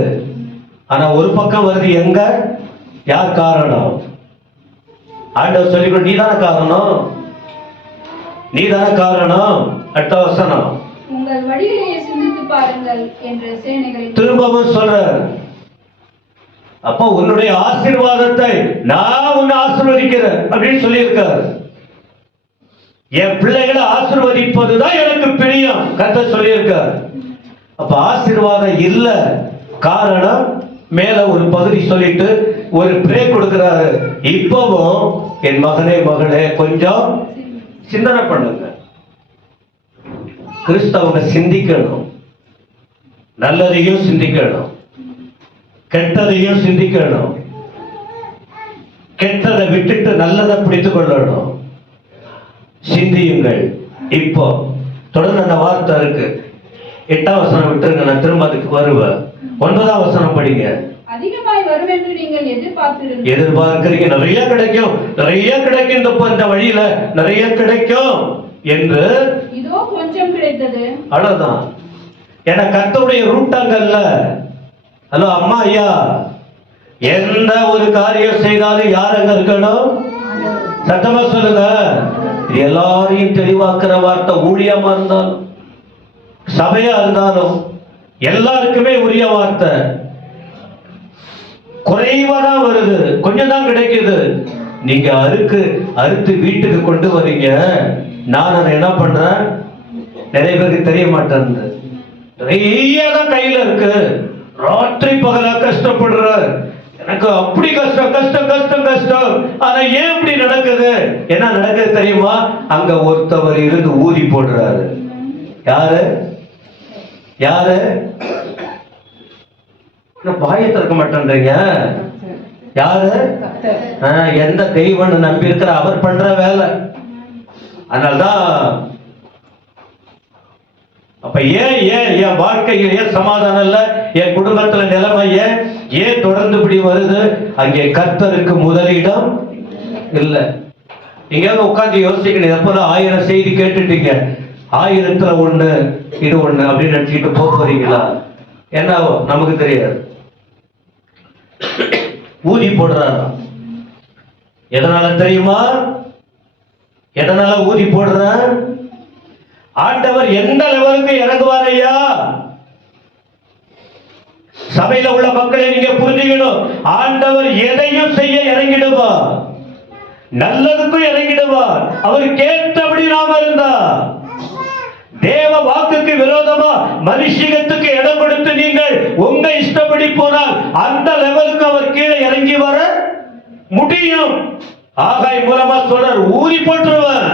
ஆனா ஒரு பக்கம் வருது. எங்க? யார் காரணம்? ஆண்டவர் சொல்லிக்கொண்டு நீதான காரணம், நீதான காரணம். அடுத்த வசனம், உங்கள் வழியிலேயே சிந்தித்து பாருங்கள் என்று சேனைகளை திரும்பவும் சொல்ற. அப்போ உன்னுடைய ஆசீர்வாதத்தை நான் உன்னை ஆசீர்வதிக்கிறேன் அப்படின்னு சொல்லியிருக்காரு. என் பிள்ளைகளை ஆசீர்வதிப்பதுதான் எனக்கு பிரியம் கர்த்தர் சொல்லியிருக்கார். அப்ப ஆசீர்வாதம் இல்ல, காரணம் மேல ஒரு பகுதி சொல்லிட்டு ஒரு பிரேக் கொடுக்கிறாரு. இப்பவும் என் மகனே மகளே கொஞ்சம் சிந்தனை பண்ணுங்க. கிறிஸ்தவங்க சிந்திக்கணும், நல்லதையும் சிந்திக்கணும், கெட்டதையும் சிந்திக்கணும். கெட்டதை விட்டுட்டு நல்லதை பிடித்துக் கொள்ளணும். சிந்தியுங்கள். இப்போ தொடர்ந்து அந்த வார்த்தை இருக்கு. 8ஆம் வசனம் விட்டுருங்க, நான் திரும்ப அதுக்கு வருவேன். 9ஆம் வசனம் படிங்க. அதிகமாய் வரும் என்று நீங்கள் எதிர்பார்க்கிறீங்க, நிறைய கிடைக்கும், நிறைய கிடைக்கும், இந்த வழியில நிறைய கிடைக்கும் என்று. இதோ கொஞ்சம் கிடைத்தது. அவ்வளவுதான். ஏன்னா கர்த்தருடைய ரூட்டாங்கல்ல. ஹலோ அம்மா ஐயா, எந்த ஒரு காரியம் செய்தாலும் யார் அங்க இருக்கணும்? சத்தமா சொல்லுங்க. எல்லாரையும் தெளிவாக்குற வார்த்தை. ஊழியமா இருந்தாலும் சபையா இருந்தாலும் எல்லாருக்குமே உரிய வார்த்தை. குறைவாதான் வருது, கொஞ்சம் தான் கிடைக்குது. நீங்க அறுத்து வீட்டுக்கு கொண்டு வரீங்க. நான் அதை என்ன பண்றேன்? நிறைய பேருக்கு தெரிய மாட்டேன். நிறைய தான் கையில இருக்கு. ராத்திரி பகலா கஷ்டப்படுற, எனக்கு அப்படி கஷ்டம் கஷ்டம் கஷ்டம் கஷ்டம். ஆனா ஏன் இப்படி நடக்குது? என்ன நடக்குது தெரியுமா? அங்க ஒருத்தவர் இருந்து ஊதி போடுறாரு. யாரு? யாரு? வாயை திறக்க மாட்டேன்றீங்க. யாரு? எந்த தெய்வம்னு நம்பி இருக்கிற அவர் பண்ற வேலை. அதனால்தான் அப்ப ஏன் வாழ்க்கையில் ஏன் சமாதானம் இல்ல? என் குடும்பத்துல நிலைமை ஏன் தொடர்ந்து இப்படி வருது? அங்கே கர்த்தருக்கு முதலிடம் இல்ல. நீங்க உட்கார்ந்து யோசிக்கணும். எப்போதும் 1000 செய்தி கேட்டுட்டீங்க, 1000த்துல 1 இது 1 அப்படின்னு நினைச்சுக்கிட்டு போறீங்களா? என்ன நமக்கு தெரியாது. ஊதி போடுறார். எதனால தெரியுமா? எதனால ஊதி போடுற? ஆண்டவர் எந்த லெவலுக்கு இறங்குவார் ஐயா? சபையில உள்ள மக்களை நீங்க புரிஞ்சுக்கணும். ஆண்டவர் எதையும் செய்ய இறங்கிடுவார், நல்லதுக்கும் இறங்கிடுவார். அவருக்கு ஏற்றபடி நாம இருந்தா, தேவ வாக்குக்கு விரோதமா மனுஷிகத்துக்கு இடம் கொடுத்து நீங்கள் உங்க இஷ்டப்படி போனால் அந்த லெவலுக்கு அவர் கீழே இறங்கி வர முடியும். ஆகாய் மூலமா சொல்றார், ஊறி போட்டுருவேன்.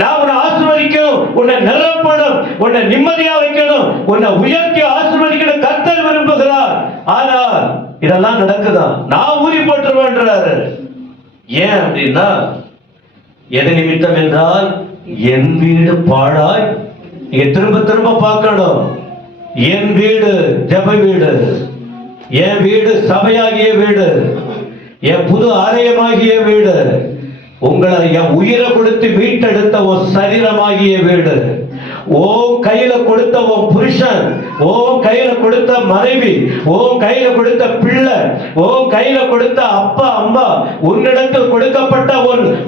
நான் உன்னை ஆசீர்வதிக்கணும், உன்னை நிரப்பணும், உன்னை நிம்மதியா வைக்கணும், உன்னை உயர்த்தி ஆசீர்வதிக்கணும் கர்த்தர் விரும்புகிறார். ஆனால் இதெல்லாம் நடக்குதா? நான் ஊறி போட்டுருவேன்றாரு. ஏன் அப்படின்னா, எது நிமித்தம் என்றால், என் வீடு பாழாய், நீங்க திரும்ப திரும்ப பார்க்கணும், என் வீடு ஜெப வீடு, என் வீடு சபையாகிய வீடு, என் புது ஆலயமாகிய வீடு, உங்களை என் உயிரை கொடுத்து மீட்டெடுத்த ஒரு சரீரமாகிய வீடு, ஓ கையில கொடுத்த உன் புருஷன், ஓ கையில கொடுத்த மனைவி, ஓ கையில கொடுத்த பிள்ளை, ஓ கையில கொடுத்த அப்பா அம்மா, உன்னிடத்தில் கொடுக்கப்பட்ட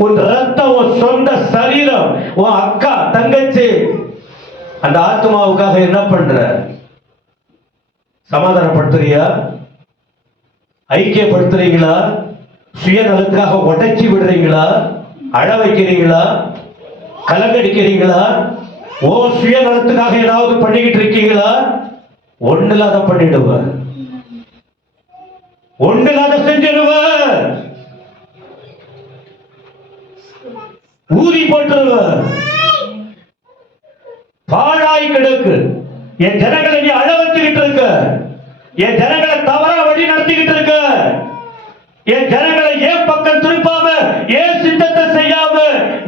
உன் ரத்தம், உன் சொந்த சரீரம், உன் அக்கா தங்கச்சி, அந்த ஆத்மாவுக்காக என்ன பண்ற? சமாதானப்படுத்துறியா? ஐக்கியப்படுத்துறீங்களா? சுயநலத்துக்காக உடைச்சி விடுறீங்களா? அழ வைக்கிறீங்களா? கலங்கடிக்கிறீங்களா? ஓ சுயநலத்துக்காக ஏதாவது பண்ணிக்கிட்டு இருக்கீங்களா? ஒண்ணுலாத பண்ணிடுவ, ஒண்ணுலாத செஞ்சிடுவ, ஊறி போட்டுருவ. பாழாய் கிடக்கு. என் ஜனங்களை நீ அழ வச்சுக்கிட்டு இருக்க, என் ஜனங்களை தவறா வழி நடத்திக்கிட்டு இருக்க, என் ஜனங்களை ஏன் பக்கம் திருப்பாம, ஏன் சித்தத்தை செய்யாம,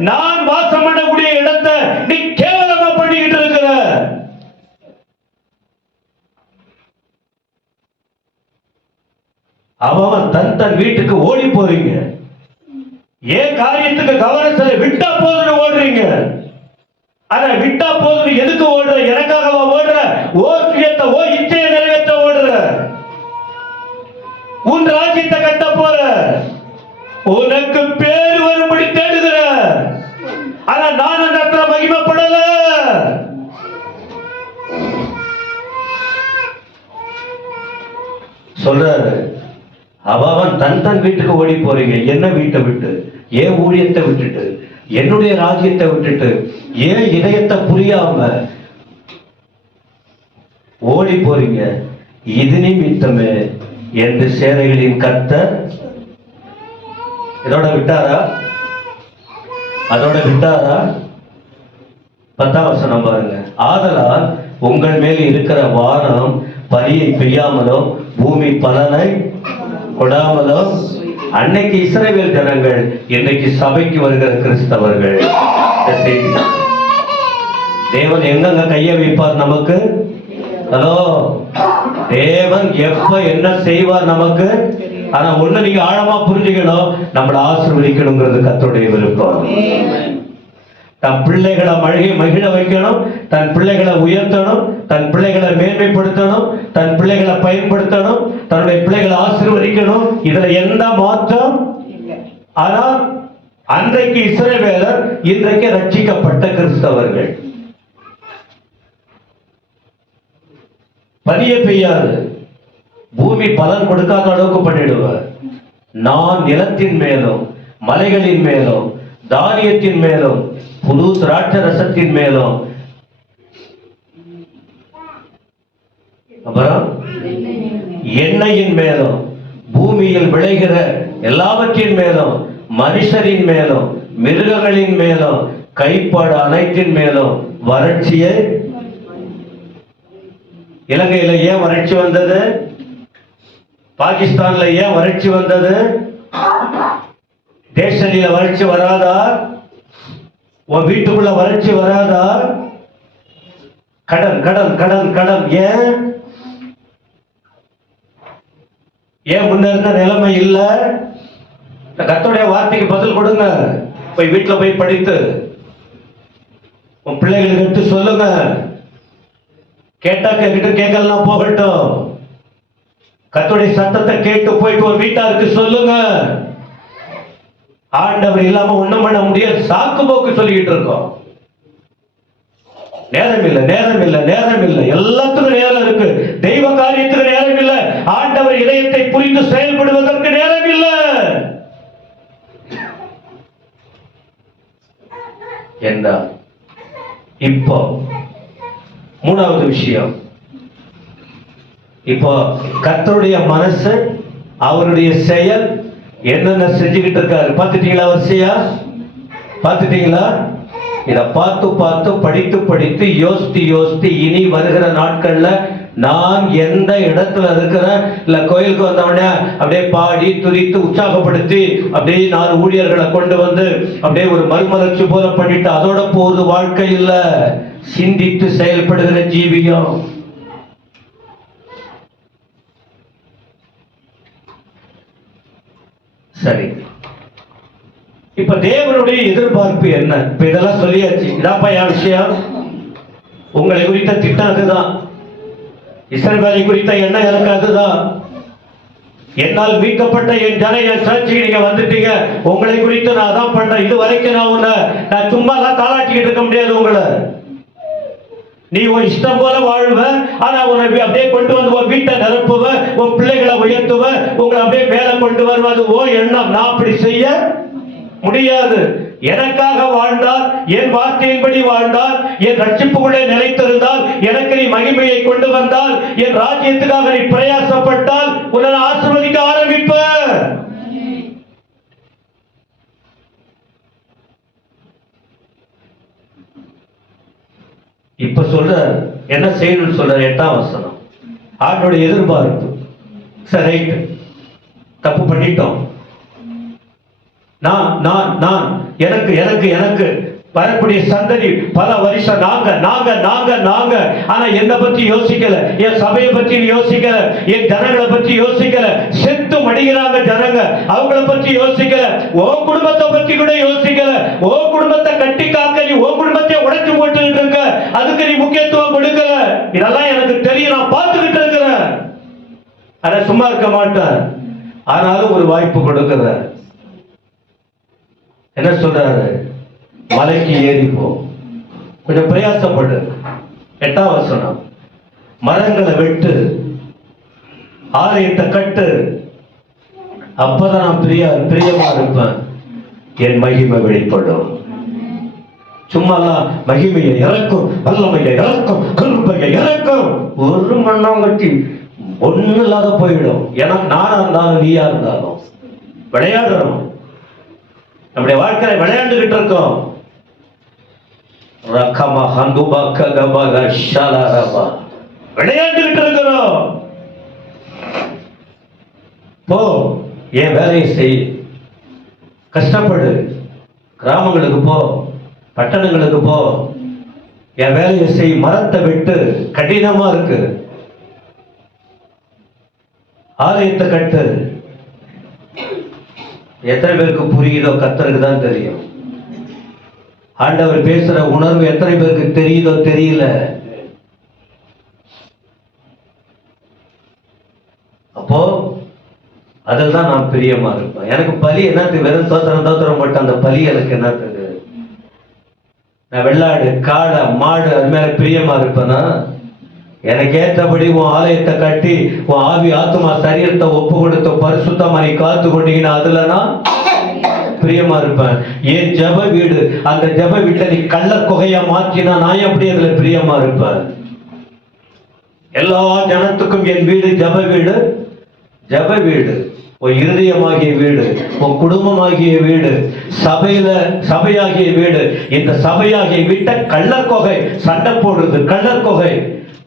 நான் வாசம் பண்ணக்கூடிய இடத்தை நீ கேவலமா பண்ணிக்கிட்டு இருக்கிற. அவன் தன் வீட்டுக்கு ஓடி போறீங்க, ஏன் காரியத்துக்கு கவனத்தை விட்டா போதுன்னு ஓடுறீங்க. ஆனா விட்டா போதுன்னு எதுக்கு ஓடுற? எனக்காகவா ஓடுற? ஓ சுயத்தை, ஓ இச்சையை நிறைவேற்ற ஓடுற. உன் ராஜ்யத்தை கட்ட போற, உனக்கு பேர் வரும்படி தேடுகிற. ஆனா நான் அந்த இடத்துல மகிமைப்படல. சொல்றாரு, அவன் தன் வீட்டுக்கு ஓடி போறீங்க. என்ன வீட்டை விட்டு? ஏன் ஊழியத்தை விட்டுட்டு, என்னுடைய ராஜ்யத்தை விட்டுட்டு, ஏன் இதயத்தை புரியாம ஓடி போறீங்க? இது நிமித்தமே என்று சேனைகளின் கர்த்தர் இதோட விட்டாரா? அதோட விட்டாரா? 10ஆம் வசனம் பாருங்க. ஆதலால் உங்கள் மேல் இருக்கிற வானம் பனியை பெய்யாமலோ பூமி பலனை கொடாமலோ, அன்னைக்கு இஸ்ரவேல் ஜனங்கள், இன்னைக்கு சபைக்கு வருகிற கிறிஸ்தவர்கள். தேவன் எங்கெங்க கையை வைப்பார் நமக்கு? ஹலோ, தேவன் எப்ப என்ன செய்வார் நமக்கு? ஆனா ஒண்ணு நீங்க ஆழமா புரிஞ்சுக்கணும், நம்மளை ஆசீர்வதிக்கணுங்கிறது கர்த்தருடைய விருப்பம். தன் பிள்ளைகளை மகிழ வைக்கணும், தன் பிள்ளைகளை உயர்த்தணும், தன் பிள்ளைகளை மேன்மைப்படுத்தணும், தன் பிள்ளைகளை பயன்படுத்தணும், தன்னுடைய பிள்ளைகளை ஆசீர்வதிக்கணும். இதுல எந்த மாற்றம்? ஆனா அன்றைக்கு இஸ்ரவேலர், இன்றைக்கு ரட்சிக்கப்பட்ட கிறிஸ்தவர்கள். பனிய பெய்யாது, பூமி பலன் கொடுக்காத அளவுக்கு பண்ணிடுவார். நான் நிலத்தின் மேலும் மலைகளின் மேலும் தானியத்தின் மேலும் புது திராட்சை ரசத்தின் மேலும் அப்புறம் எண்ணெயின் மேலும் பூமியில் விளைகிற எல்லாவற்றின் மேலும் மனுஷரின் மேலும் மிருகங்களின் மேலும் கைப்பாடு அனைத்தின் மேலும் வறட்சியை. இலங்கையில ஏன் வறட்சி வந்தது? பாகிஸ்தான்ல ஏன் வறட்சி வந்தது? தேசத்தில வறட்சி வராதா? உன் வீட்டுக்குள்ள வறட்சி வராதா? கடன் கடன் கடன் கடன். ஏன் ஏன் முன்ன நிலைமை இல்ல? கர்த்தருடைய வார்த்தைக்கு பதில் கொடுங்க. போய் வீட்டுல போய் படித்து உன் பிள்ளைகளுக்கு எடுத்து சொல்லுங்க. கேட்டா கேட்கட்டும், கேட்கலாம் போகட்டும். கர்த்தருடைய சத்தத்தை கேட்டு போயிட்டு ஒரு வீட்டாருக்கு சொல்லுங்க. ஆண்டவர் இல்லாம ஒண்ணும் பண்ண முடியாது சாக்கு போக்கு சொல்லிக்கிட்டு இருக்கோம். நேரம் இல்ல, நேரம் இல்ல, நேரம் இல்ல. எல்லாத்துக்கும் நேரம் இருக்கு. தெய்வ காரியத்துக்கு நேரம் இல்ல. ஆண்டவர் இதயத்தை புரிந்து செயல்படுவதற்கு நேரம் இல்ல. என்ன இப்போ மூணாவது விஷயம், இப்போ கர்த்தருடைய மனசு, அவருடைய செயல் என்னென்ன செஞ்சுக்கிட்டு இருக்காரு பார்த்துட்டீங்களா? வரிசையா பார்த்துட்டீங்களா? இத பார்த்து பார்த்து படித்து படித்து யோசித்து யோசித்து இனி வருகிற நாட்கள்ல நான் எந்த இடத்துல இருக்கிறேன், இல்ல கோயிலுக்கு வந்தவனே அப்படியே பாடி துதித்து உற்சாகப்படுத்தி அப்படியே 4 ஊழியர்களை கொண்டு வந்து அப்படியே ஒரு மறுமலர்ச்சி போல பண்ணிட்டு அதோட போது வாழ்க்கை இல்ல, சிந்தித்து செயல்படுகிற ஜீவியம். சரி, இப்ப தேவனுடைய எதிர்பார்ப்பு என்ன? இப்ப இதெல்லாம் சொல்லியாச்சு. இதாப்பா என் விஷயம். உங்களை குறித்த திட்டம் அதுதான். இஸ்ரவேலை குறித்த எண்ணம் எனக்கு அதுதான். என்னால் மீட்கப்பட்ட என் ஜன, என் சர்ச்சைக்கு நீங்க வந்துட்டீங்க, உங்களை குறித்து நான் அதான் பண்றேன். இது வரைக்கும் நான் சும்மா எல்லாம் தாளாட்டிக்கிட்டு இருக்க முடியாது. உங்களை நீ உன் இஷ்டம் போல வாழ்வ, ஆனா உன்னை அப்படியே கொண்டு வந்து உன் வீட்டை நிரப்புவ, உன் பிள்ளைகளை உயர்த்துவ, உங்களை அப்படியே மேல கொண்டு வருவது ஓ எண்ணம். நான் அப்படி செய்ய முடியாது. எனக்காக வாழ்ந்தால், என் வார்த்தையின்படி வாழ்ந்தால், என் ரட்சிப்புக்குள்ளே நிலைத்திருந்தால், எனக்கு நீ மகிமையை கொண்டு வந்தால், என் ராஜ்யத்துக்காக நீ பிரயாசப்பட்டால் உன்னை ஆசீர்வதிக்க ஆரம்பிப்ப. இப்ப சொல்ற என்ன செய்யணும்னு சொல்ற 8ஆம் வசனம், ஆண்டோட எதிர்பார்ப்பு. சரி, தப்பு பண்ணிட்டோம். நான் எனக்கு எனக்கு எனக்கு வரக்கூடிய சந்ததி பல வருஷம் நாங்க ஆனா என்னை பத்தி யோசிக்கல, என் சபையை பத்தி யோசிக்கல, என் ஜனங்களை பத்தி யோசிக்கல. செத்து மடிகிறாங்க ஜனங்க, அவங்கள பத்தி யோசிக்கல. ஓ குடும்பத்தை பத்தி கூட யோசிக்கல. ஓ குடும்பத்தை கட்டி காக்க நீ ஓ குடும்பத்தை உடைச்சு போட்டுக்கிட்டு இருக்க, அதுக்கு நீ முக்கியத்துவம் கொடுக்கல. இதெல்லாம் எனக்கு தெரியும், நான் பார்த்துக்கிட்டு இருக்கிறேன். ஆனா சும்மா இருக்க மாட்டேன். ஆனாலும் ஒரு வாய்ப்பு கொடுக்கிற. என்ன சொல்றாரு? மலைக்கு ஏறிப்போ, கொஞ்சம் பிரயாசப்படு. 8ஆம் வசனம், மரங்களை வெட்டு, ஆலயத்தை கட்டு, அப்பதான் நான் பிரியமா இருப்பேன், என் மகிமை வெளிப்படும். சும்மாலாம் மகிமையை இறக்கும், வல்லமையை இறக்கும், கருப்பையை இறக்கும், ஒரு மண்ணாங்கட்டி ஒண்ணு இல்லாத போயிடும். எனக்கு நானா இருந்தாலும் நீயா இருந்தாலும் விளையாடுறோம். நம்முடைய வாழ்க்கையை விளையாண்டுகிட்டு இருக்கோம். விளையாண்டுகிட்டு இருக்கிறோம். போ, என் வேலையை செய், கஷ்டப்படு, கிராமங்களுக்கு போ, பட்டணங்களுக்கு போ, என் வேலையை செய். மரத்தை விட்டு, கடினமா இருக்கு, ஆலயத்தை கட்டு. எத்தனை பேருக்கு புரியுதோ கர்த்தருக்கு தான் தெரியும். ஆண்டவர் பேசுற உணர்வு எத்தனை பேருக்கு தெரியுதோ தெரியல. அப்போ அதில் தான் நான் பிரியமா இருப்பேன். எனக்கு பலி என்னது? வெறும் தோத்திரம் மட்டும். அந்த பலி எனக்கு என்னது? நான் வெள்ளாடு, காடை, மாடு அது மேல பிரியமா இருப்பேனா? எனக்கு ஏற்றபடி உன் ஆலயத்தை கட்டி உன் ஆவி ஆத்மா சரீரத்தை ஒப்பு கொடுத்து பரிசுத்தமா நீ காத்து கொண்டீங்கன்னா அதுல நான் பிரியமா இருப்பேன். என் ஜப வீடு, அந்த ஜப வீட்டை நீ கள்ள குகையா மாற்றினா நான் எப்படி அதுல பிரியமா இருப்பேன்? எல்லா ஜனத்துக்கும் என் வீடு ஜப வீடு, ஜப வீடு, உன் இருதயமாகிய வீடு, உன் குடும்பமாகிய வீடு, சபையாகிய வீடு. இந்த சபையாகிய வீட்டை கள்ளர் குகை, சண்டை போடுறது கள்ளர் குகை,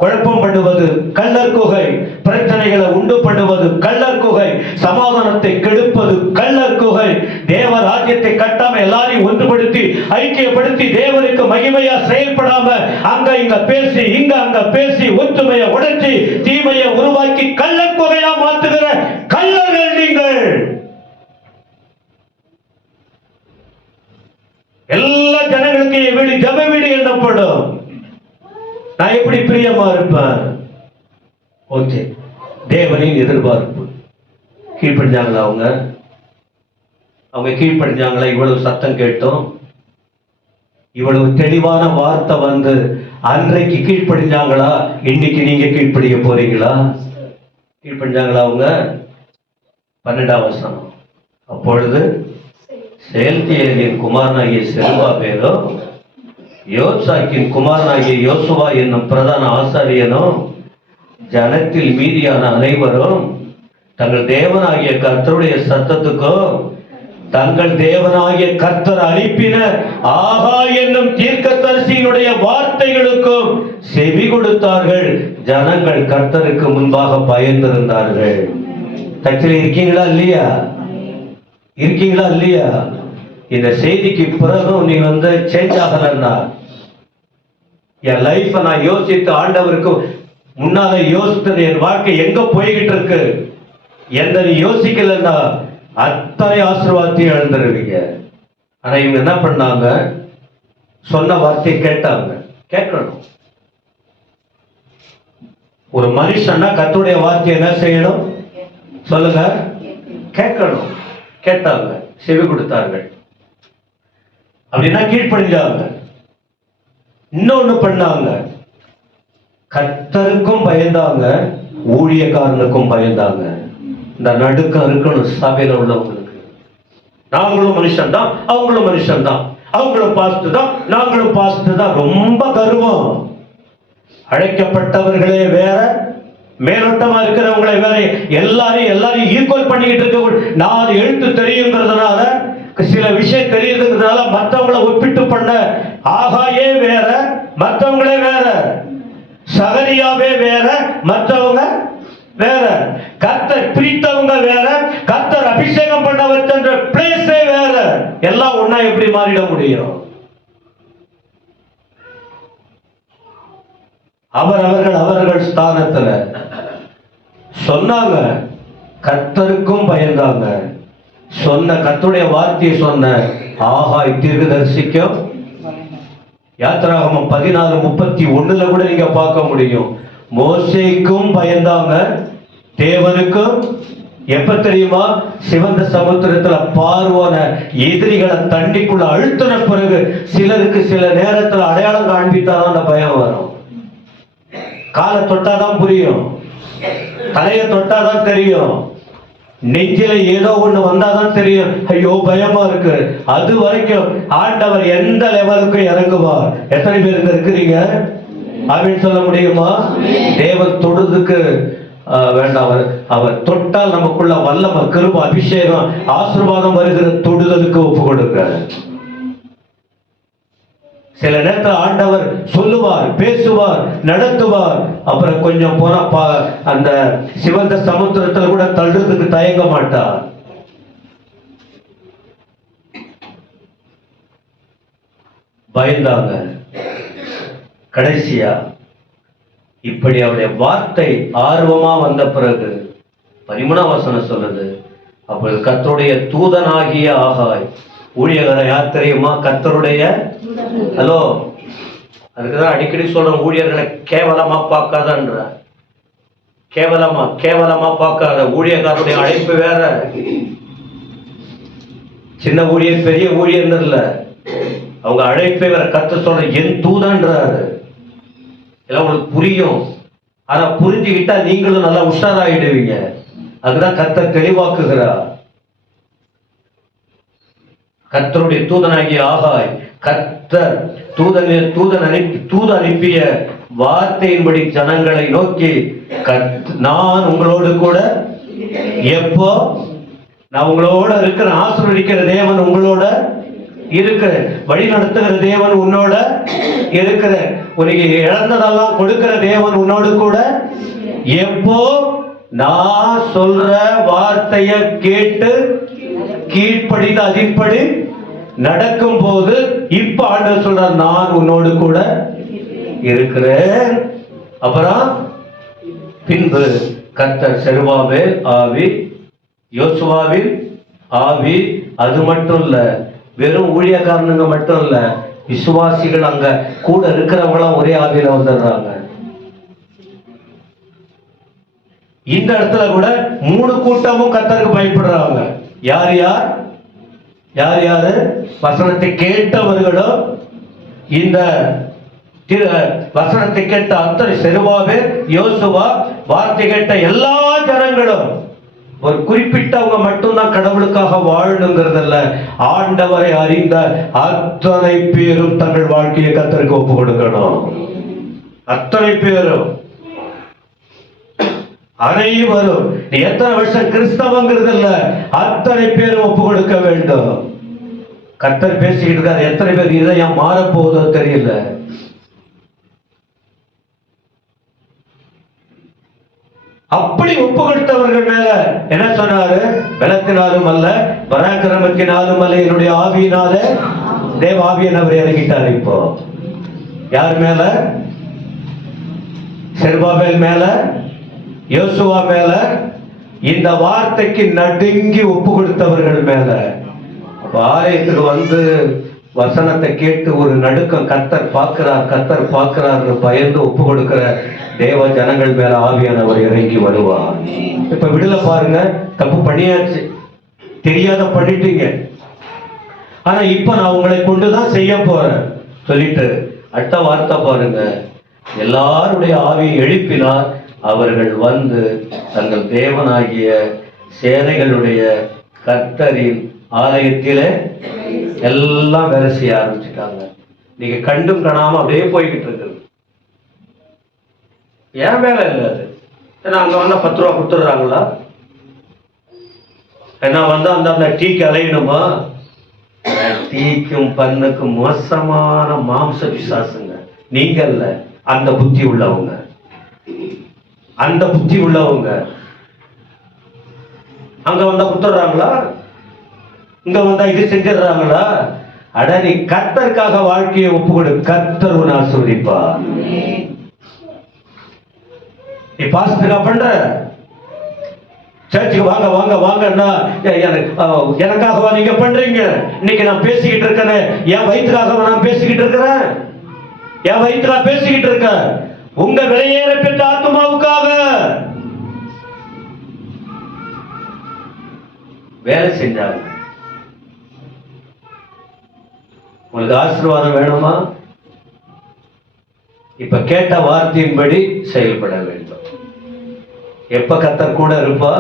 குழப்பம் பண்ணுவது கள்ளர் குகை, பிரச்சனைகளை உண்டு பண்ணுவது கள்ளர் குகை, சமாதானத்தை கெடுப்பது கள்ளர் குகை. தேவ ராஜ்யத்தை கட்டாம எல்லாரையும் ஒன்றுபடுத்தி ஐக்கியப்படுத்தி தேவனுக்கு மகிமையா செயல்படாம அங்க இங்க பேசி இங்க அங்க பேசி ஒற்றுமையை உடைச்சி தீமையை உருவாக்கி கள்ளர் குகையா மாற்றுகிற கள்ளர்கள் நீங்கள். எல்லா ஜனங்களுக்கு என் வீடு ஜப வீடு என்னப்படும். நான் எப்படி பிரியமா இருப்பேன்? ஓகே, தேவனின் எதிர்பார்ப்பு. கீழ்ப்படிஞ்சாங்களா அவங்க கீழ்ப்படிஞ்சாங்களா? இவ்வளவு சத்தம் கேட்டோம், இவ்வளவு தெளிவான வார்த்தை வந்து அன்றைக்கு கீழ்ப்படிஞ்சாங்களா? இன்னைக்கு நீங்க கீழ்ப்படிய போறீங்களா? கீழ்ப்படிஞ்சாங்களா அவங்க? 12ஆம் வசனம். அப்பொழுது செயல்தியேலின் குமாரனாகிய செருபாபேலோ யோசாக்கின் குமாரனாகிய யோசுவா என்னும் பிரதான ஆசாரியனும் ஜனத்தில் மீதியான அனைவரும் தங்கள் தேவனாகிய கர்த்தருடைய சத்தத்துக்கும் தங்கள் தேவனாகிய கர்த்தர் அனுப்பின ஆகா என்னும் தீர்க்கதரிசியினுடைய வார்த்தைகளுக்கும் செவி கொடுத்தார்கள். ஜனங்கள் கர்த்தருக்கு முன்பாக பயந்திருந்தார்கள். தச்சில இருக்கீங்களா இல்லையா? இருக்கீங்களா இல்லையா? இந்த செய்திக்கு பிறகும் நீ சேஞ்ச் ஆகலன்னா, என் லைஃப் நான் யோசித்து ஆண்டவருக்கு முன்னால யோசித்தது என் வாழ்க்கை எங்க போய்கிட்டு இருக்கு எந்த நீ யோசிக்கலன்னா அத்தனை ஆசீர்வாதத்தையும் இழந்துருவீங்க. ஆனா இவங்க என்ன பண்ணாங்க? சொன்ன வார்த்தையை கேட்டாங்க. கேட்கணும். ஒரு மனுஷன்னா கர்த்தருடைய வார்த்தையை என்ன செய்யணும் சொல்லுங்க? கேட்கணும். கேட்டாங்க, செவி கொடுத்தார்கள். அப்படின்னா கீழ்ப்படிஞ்சாங்க. இன்னொன்னு பண்ணாங்க, கர்த்தருக்கும் பயந்தாங்க, ஊழியக்காரனுக்கும் பயந்தாங்க. இந்த நடுக்கம் இருக்கணும் சபையில உள்ளவங்களுக்கு. நாங்களும் மனுஷன் தான், அவங்களும் மனுஷன் தான், அவங்களும் பாஸ்ட் தான், நாங்களும் பாஸ்ட் தான். ரொம்ப கர்வம். அழைக்கப்பட்டவர்களே வேற, மேலோட்டமா இருக்கிறவங்களே வேற, எல்லாரையும் ஈக்குவல் பண்ணிக்கிட்டு இருக்க. நான் எழுத்து தெரியுங்கிறதுனால, சில விஷயம் தெரியுதுங்கிறதுனால மற்றவங்களை ஒப்பிட்டு பண்ண ஆகாயே வேற, மற்றவங்களே வேற, சகரியாவே வேற, மற்றவங்க வேற, கர்த்தர் பிரித்தவங்க வேற, கர்த்தர் அபிஷேகம் பண்ண வச்ச பிளேஸே வேற. எல்லாம் ஒன்னா எப்படி மாறிட முடியும்? அவர்கள் ஸ்தானத்துல சொன்னாங்க, கர்த்தருக்கும் பயந்தாங்க. சொன்ன கர்த்தருடைய வார்த்தையை சொன்ன ஆகாய் தீர்க்கதரிசிக்கும், யாத்திராகமம் 14:31 கூட நீங்க பார்க்க முடியும். மோசேக்கும் பயந்தாங்க, தேவனுக்கும். எப்ப தெரியுமா? சிவந்த சமுத்திரத்துல பார்வோன எதிரிகளை தண்டிக்குள்ள அழுத்தின பிறகு சிலருக்கு சில நேரத்துல அடையாளம் காண்பித்தாதான் அந்த பயம் வரும். காலை தொட்டாதான் புரியும், தலையை தொட்டாதான் தெரியும், நெஞ்சில ஏதோ ஒண்ணு வந்தாதான் தெரியும். ஐயோ பயமா இருக்கு. அது வரைக்கும் ஆண்டவர் எந்த லெவலுக்கு இறங்குவார்? எத்தனை பேருக்கு இருக்கிறீங்க? அப்படின்னு சொல்ல முடியுமா? தேவன் தொடுறதுக்கு வேண்டாம். அவர் தொட்டால் நமக்குள்ள வல்லம, கிருபை, அபிஷேகம், ஆசீர்வாதம் வருகிற தொடுதலுக்கு ஒப்பு கொடுக்க. சில நேரத்தில் ஆண்டவர் சொல்லுவார், பேசுவார், நடத்துவார். அப்புறம் கொஞ்சம் போனா அந்த சிவந்த சமுத்திரத்துல கூட தள்ளுறதுக்கு தயங்க மாட்டார். பயந்தாங்க. கடைசியா இப்படி அவருடைய வார்த்தை ஆர்வமா வந்த பிறகு 13ஆம் வசனம் சொல்லுது, அப்பொழுது கர்த்தருடைய தூதனாகிய ஆகாய். ஊழியரை யார் தெரியுமா? கர்த்தருடைய. ஹலோ, அதுக்குதான் அடிக்கடி சொல்றோம், ஊழியர்களை கேவலமா பார்க்காதன்ற. கேவலமா பார்க்காத. ஊழியக்காரருடைய அழைப்பு வேற. சின்ன ஊழியர் பெரிய ஊழியர் இல்ல, அவங்க அழைப்பே வேற. கர்த்தர் சொல்ற என் தூதன்றாரு. எல்லாம் உங்களுக்கு புரியும். ஆனா புரிஞ்சுக்கிட்டா நீங்களும் நல்லா உஷாராயிடுவீங்க. அதுதான் கர்த்தர் தெளிவாக்குகிறார். கர்த்தருடைய தூதனாகிய ஆகாய், கர்த்தர் தூதன் அனுப்பிய வார்த்தையின்படி ஜனங்களை நோக்கி, நான் உங்களோடு கூட எப்போ நான் உங்களோட இருக்கிற, ஆசீர்வதிக்கிற தேவன் உங்களோட இருக்கிற, வழி நடத்துகிற தேவன் உன்னோட இருக்கிற, உனக்கு இழந்ததெல்லாம் கொடுக்கிற தேவன் உன்னோடு கூட எப்போ நான் சொல்ற வார்த்தைய கேட்டு கீழ்ப்படிந்து அதின்படி நடக்கும் போது, இப்ப ஆண்டவர் சொல்ற நான் உன்னோடு கூட இருக்கிறேன். அப்புறம் பின்பு கர்த்தர் செருபாபேல் ஆவி, யோசுவாவில் ஆவி. அது மட்டும் இல்ல, வெறும் ஊழியக்காரனுங்க மட்டும் இல்ல, விசுவாசிகள் அங்க கூட இருக்கிறவங்களாம் ஒரே ஆவியில வந்துடுறாங்க. இந்த இடத்துல கூட 3 கூட்டமும் கர்த்தருக்கு பயப்படுறாங்க. யார் யார் யார் யாரு? வசனத்தை கேட்டவர்களும், இந்த வசனத்தை கேட்ட அத்தனை செருபாபேல், யோசுவா, வார்த்தை கேட்ட எல்லா ஜனங்களும். ஒரு குறிப்பிட்டவங்க மட்டும்தான் கடவுளுக்காக வாழணுங்கிறதல்ல, ஆண்டவரை அறிந்த அத்தனை பேரும் தங்கள் வாழ்க்கையை கர்த்தருக்கு ஒப்பு கொடுக்கணும். அத்தனை பேரும், அனைவரும். நீ எத்தனை வருஷம் கிறிஸ்தவங்கிறது இல்ல, அத்தனை பேரும் ஒப்பு கொடுக்க வேண்டும். கர்த்தர் பேசிக்கிட்டு இருக்காரு. எத்தனை பேர் இதயம் மாறப்போகுதோ தெரியல. அப்படி ஒப்பு கொடுத்தவர்கள் மேல என்ன சொன்னாரு? பலத்தினாலும் அல்ல, பராக்கிரமத்தினாலும் அல்ல, என்னுடைய ஆவியினாலே தேவ ஆவியானவர் இறங்கிட்டார். இப்போ யார் மேல? செருபாபேல் மேல, யோசுவா மேல, இந்த வார்த்தைக்கு நடுங்கி ஒப்பு கொடுத்தவர்கள் மேல. ஆலயத்துக்கு வந்து வசனத்தை கேட்டு ஒரு நடுக்கம், கர்த்தர் பார்க்கிறார் பயந்து ஒப்பு கொடுக்கிற தேவ ஜனங்கள் மேல ஆவியானவர் இறங்கி வருவார். இப்ப விடுதலை பாருங்க, தப்பு பண்ணியாச்சு, தெரியாத பண்ணிட்டீங்க, ஆனா இப்ப நான் உங்களை கொண்டுதான் செய்ய போறேன் சொல்லிட்டு அடுத்த வார்த்தை பாருங்க, எல்லாருடைய ஆவியை எழுப்பினார். அவர்கள் வந்து தங்கள் தேவனாகிய சேனைகளுடைய கர்த்தரின் ஆலயத்திலே எல்லாம் வேலை செய்ய ஆரம்பிச்சுட்டாங்க. நீங்க கண்டும் காணாம அப்படியே போய்கிட்டு இருக்குது. ஏன் வேலை இல்லை அது? ஏன்னா அங்க வந்தா 10 ரூபா கொடுத்துடுறாங்களா? ஏன்னா வந்தா அந்த டீக்கு அலையணுமா? டீக்கும் பண்ணுக்கும் மோசமான மாம்ச பிசாசுங்க. நீங்க இல்ல, அந்த புத்தி உள்ளவங்க, அந்த புத்தி உள்ளவங்க. அங்க வந்தா கொடுத்துடுறாங்களா? இங்க வந்தா இது செஞ்சிடறாங்களா? அட, நீ கர்த்தருக்காக வாழ்க்கையை ஒப்பு கொடு, கர்த்தர் உன்னை ஆசீர்வதிப்பார். நீ பாஸ்டரா பண்ற, சர்ச்சுக்கு வாங்க வாங்க வாங்கன்னா எனக்காகவா நீங்க பண்றீங்க? இன்னைக்கு நான் பேசிக்கிட்டு இருக்கேன், என் வயிற்றுக்காக நான் பேசிக்கிட்டு இருக்கிறேன், என் வயிற்றுக்காக பேசிக்கிட்டு இருக்கேன், உங்க விலையேற பெற்ற ஆத்மாவுக்காக வேலை செஞ்சாங்க. உங்களுக்கு ஆசீர்வாதம் வேணுமா? இப்ப கேட்ட வார்த்தையின்படி செயல்பட வேண்டும். எப்ப கர்த்தர் கூட இருப்பா?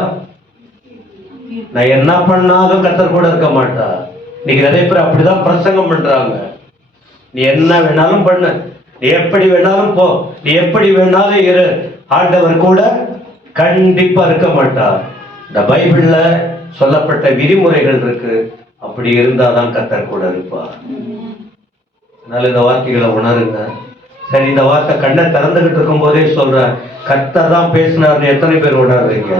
நான் என்ன பண்ணாலும் கர்த்தர் கூட இருக்க மாட்டா. இன்னைக்கு நிறைய பேர் அப்படிதான் பிரசங்கம் பண்றாங்க. நீ என்ன வேணாலும் பண்ணு, நீ எப்படி வேணாலும் போ, நீ எப்படி வேணாலும் இரு, ஆண்டவர் கூட கண்டிப்பா இருக்க மாட்டார். இந்த பைபிள்ல சொல்லப்பட்ட விதிமுறைகள் இருக்கு, அப்படி இருந்தாதான் கர்த்தர் கூட இருப்பார். அதனால இந்த வார்த்தைகளை உணருங்க. சரி, இந்த வார்த்தை கண்ணை திறந்துகிட்டு இருக்கும் போதே சொல்றேன், கர்த்தர் தான் பேசினார்னு எத்தனை பேர் உணர்றீங்க?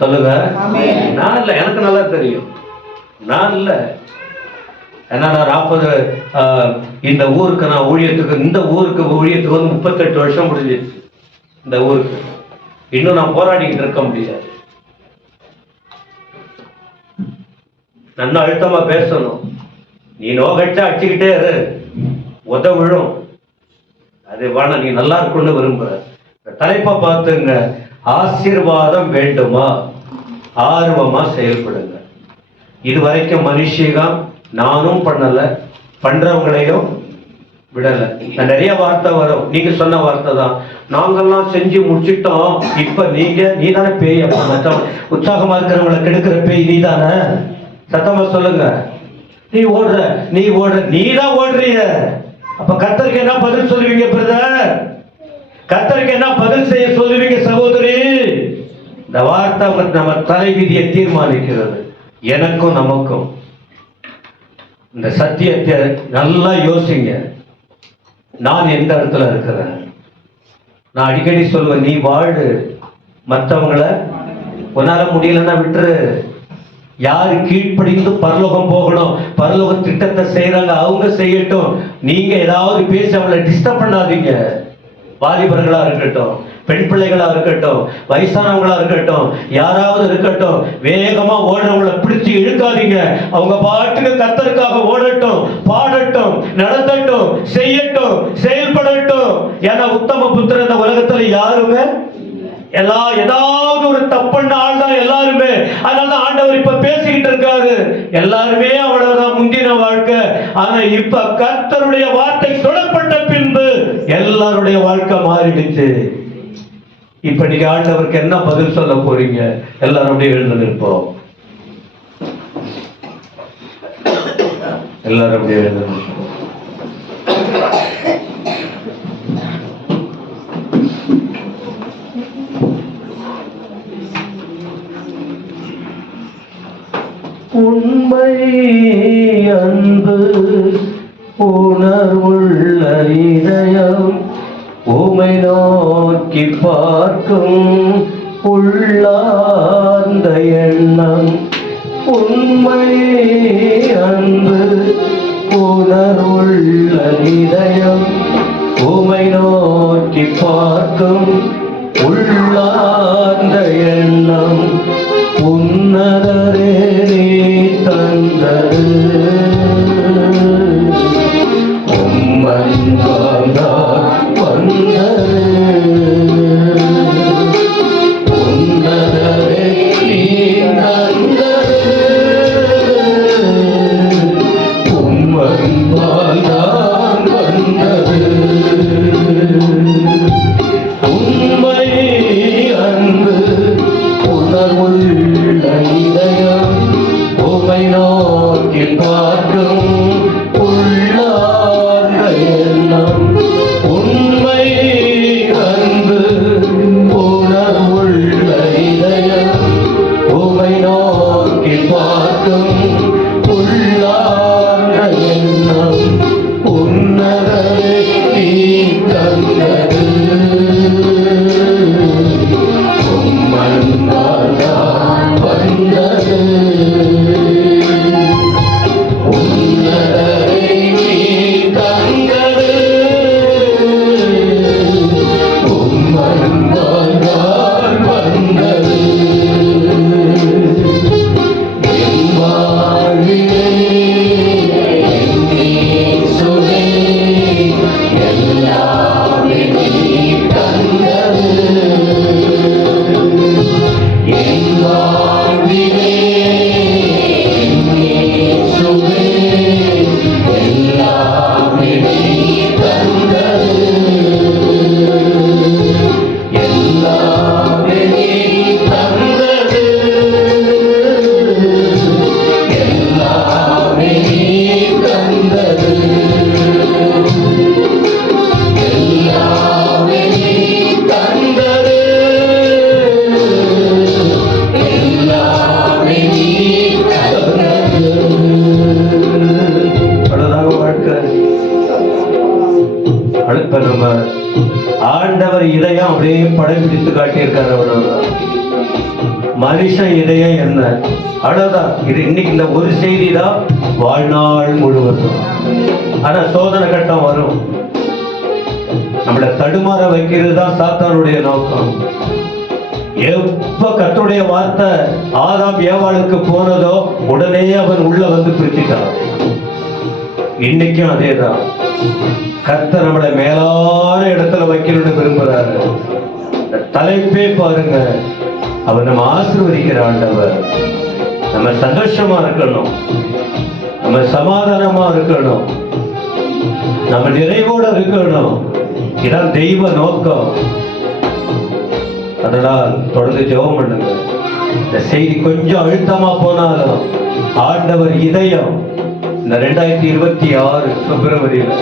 சொல்லுங்க. நான் இல்ல, எனக்கு நல்லா தெரியும், நான் இல்ல. ஏன்னா நான் 40 இந்த ஊருக்கு நான் ஊழியத்துக்கு, இந்த ஊருக்கு ஊழியத்துக்கு வந்து 38 வருஷம் முடிஞ்சிருச்சு. இந்த ஊருக்கு இன்னும் நான் போராடிக்கிட்டு இருக்க முடியாது. நல்லா அழுத்தமா பேசணும். நீ நோகச்சா அடிச்சுக்கிட்டே இரு, உத விழும். அது வேணா, நீ நல்லா இருக்குன்னு விரும்புற. தலைப்பை பார்த்துங்க, ஆசீர்வாதம் வேண்டுமா? ஆர்வமா செயல்படுங்க. இதுவரைக்கும் மனுஷிகம் நானும் பண்ணல, பண்றவங்களையும் விடல. நிறைய வார்த்தை வரும், நீங்க சொன்ன வார்த்தை தான், நாங்கெல்லாம் செஞ்சு முடிச்சிட்டோம், இப்ப நீ தானே பேய். உற்சாகமா இருக்கிறவங்களை கெடுக்கிற பேய் நீ தானே. சத்தமா சொல்லுங்க. நீ ஓடுற, நீ தான் ஓடுறீங்க. அப்ப கர்த்தருக்கு என்ன பதில் சொல்லுவீங்க பிரதர்? கர்த்தருக்கு என்ன பதில் செய்ய சொல்லுவீங்க சகோதரி? இந்த வார்த்தை நம்ம தலைவிதியை தீர்மானிக்கிறது, எனக்கும் நமக்கும். இந்த சத்தியத்தை நல்லா யோசிங்க. நான் எந்த இடத்துல இருக்கிறேன்? நான் அடிக்கடி சொல்லுவேன், நீ வாழு, மற்றவங்களை உன்னால முடியலன்னா விட்டுரு. யாரு கீழ்ப்படிந்து பரலோகம் போகணும், பரலோக திட்டத்தை செய்யறாங்க, அவங்க செய்யட்டும். நீங்க ஏதாவது பேசி அவங்களை டிஸ்டர்ப் பண்ணாதீங்க. வாலிபர்களா இருக்கட்டும், பெண் பிள்ளைகளா இருக்கட்டும், வயசானவங்களா இருக்கட்டும், யாராவது இருக்கட்டும், வேகமா ஓடுறவங்களை பிடிச்சி இழுக்காதீங்க. அவங்க பாட்டுக்கு கர்த்தருக்காக ஓடட்டும், பாடட்டும், நடத்தட்டும், செய்யட்டும், செயல்படட்டும். ஏன்னா உத்தம புத்திரன் இந்த உலகத்துல யாருமே ஏதாவது ஒரு தப்புன்னு ஆள் தான் எல்லாருமே. அதனால ஆண்டவர் இப்ப பேசிக்கிட்டு இருக்காரு. எல்லாருமே அவ்வளவுதான் முந்தின வாழ்க்கை. ஆனா இப்ப கர்த்தருடைய வார்த்தை தொடப்பட்ட பின்பு எல்லாருடைய வாழ்க்கை மாறிடுச்சு. இப்ப நீங்க ஆண்டவருக்கு என்ன பதில் சொல்ல போறீங்க? எல்லாரும் அப்படியே எழுந்து நிற்போம். எல்லாரும் அப்படியே எழுந்து நிற்போம். உண்மை அன்பு உணர்வுள்ள இதயம் உமை நோக்கி பார்க்கும் உள்ளார்ந்த எண்ணம். உண்மை அன்பு உணர்வுள்ள இதயம் உமை நோக்கி பார்க்கும் உள்ளார்ந்த எண்ணம். உன்னதரே நீ தந்தது உம்மன்பால் தான் வந்தது. உன்னதரே நீ தந்தது உம்மன்பால் தான் வந்தது. உண்மை அன்பு உணர்வுள்ள இதயம் உமை நோக்கி பார்க்கும் உள்ளார்ந்த எண்ணம். உண்மை அன்பு உணர்வுள்ள இதயம் உமை நோக்கி பார்க்கும் உள்ளார்ந்த எண்ணம். உன்னதரே நீ தந்தது உம்மன்பால் தான் வந்தது. உன்னதரே நீ தந்தது உம்மன்பால் தான் வந்தது. என் வாழ்விலே என் இயேசுவே எல்லாமே நீ தந்தது. என் வாழ்விலே என் இயேசுவே எல்லாமே நீ தந்தது. எல்லாமே நீ தந்தது. எல்லாமே நீ தந்தது. எல்லாமே நீ தந்தது. எல்லாமே நீ தந்தது. அவ்வளவுதாங்க வாழ்க்கை. அடுத்த நம்ம ஆண்டவர் இதயம் அப்படியே படம் பிடித்து காட்டியிருக்காரு. அவ்வளவுதான். மனுஷன் இதயம் என்ன? அவ்வளவுதான். இது இன்னைக்கு இந்த ஒரு செய்தி தான் வாழ்நாள் முழுவதும். ஆனா சோதனை கட்டம் வரும். நம்மளை தடுமாற வைக்கிறது தான் சாத்தானுடைய நோக்கம். எப்ப கர்த்தருடைய வார்த்தை ஆதாம் ஏவாளுக்கு போனதோ உடனே அவன் உள்ள வந்து பிரிச்சுட்டான். இன்னைக்கும் அதேதான். கர்த்தர் நம்மளை மேலான இடத்துல வைக்கணும்னு விரும்புறாரு. தலைப்பே பாருங்க, அவர் நம்ம ஆசீர்வதிக்கிற ஆண்டவர். நம்ம சந்தோஷமா இருக்கணும், நம்ம சமாதானமா இருக்கணும், நம்ம நிறைவோட இருக்கணும். இதான் தெய்வ நோக்கம். அதனால் தொடர்ந்து ஜெபம் பண்ணுங்க. இந்த செய்தி கொஞ்சம் அழுத்தமா போனாலும் ஆண்டவர் இதயம் இந்த 2026 பிப்ரவரியில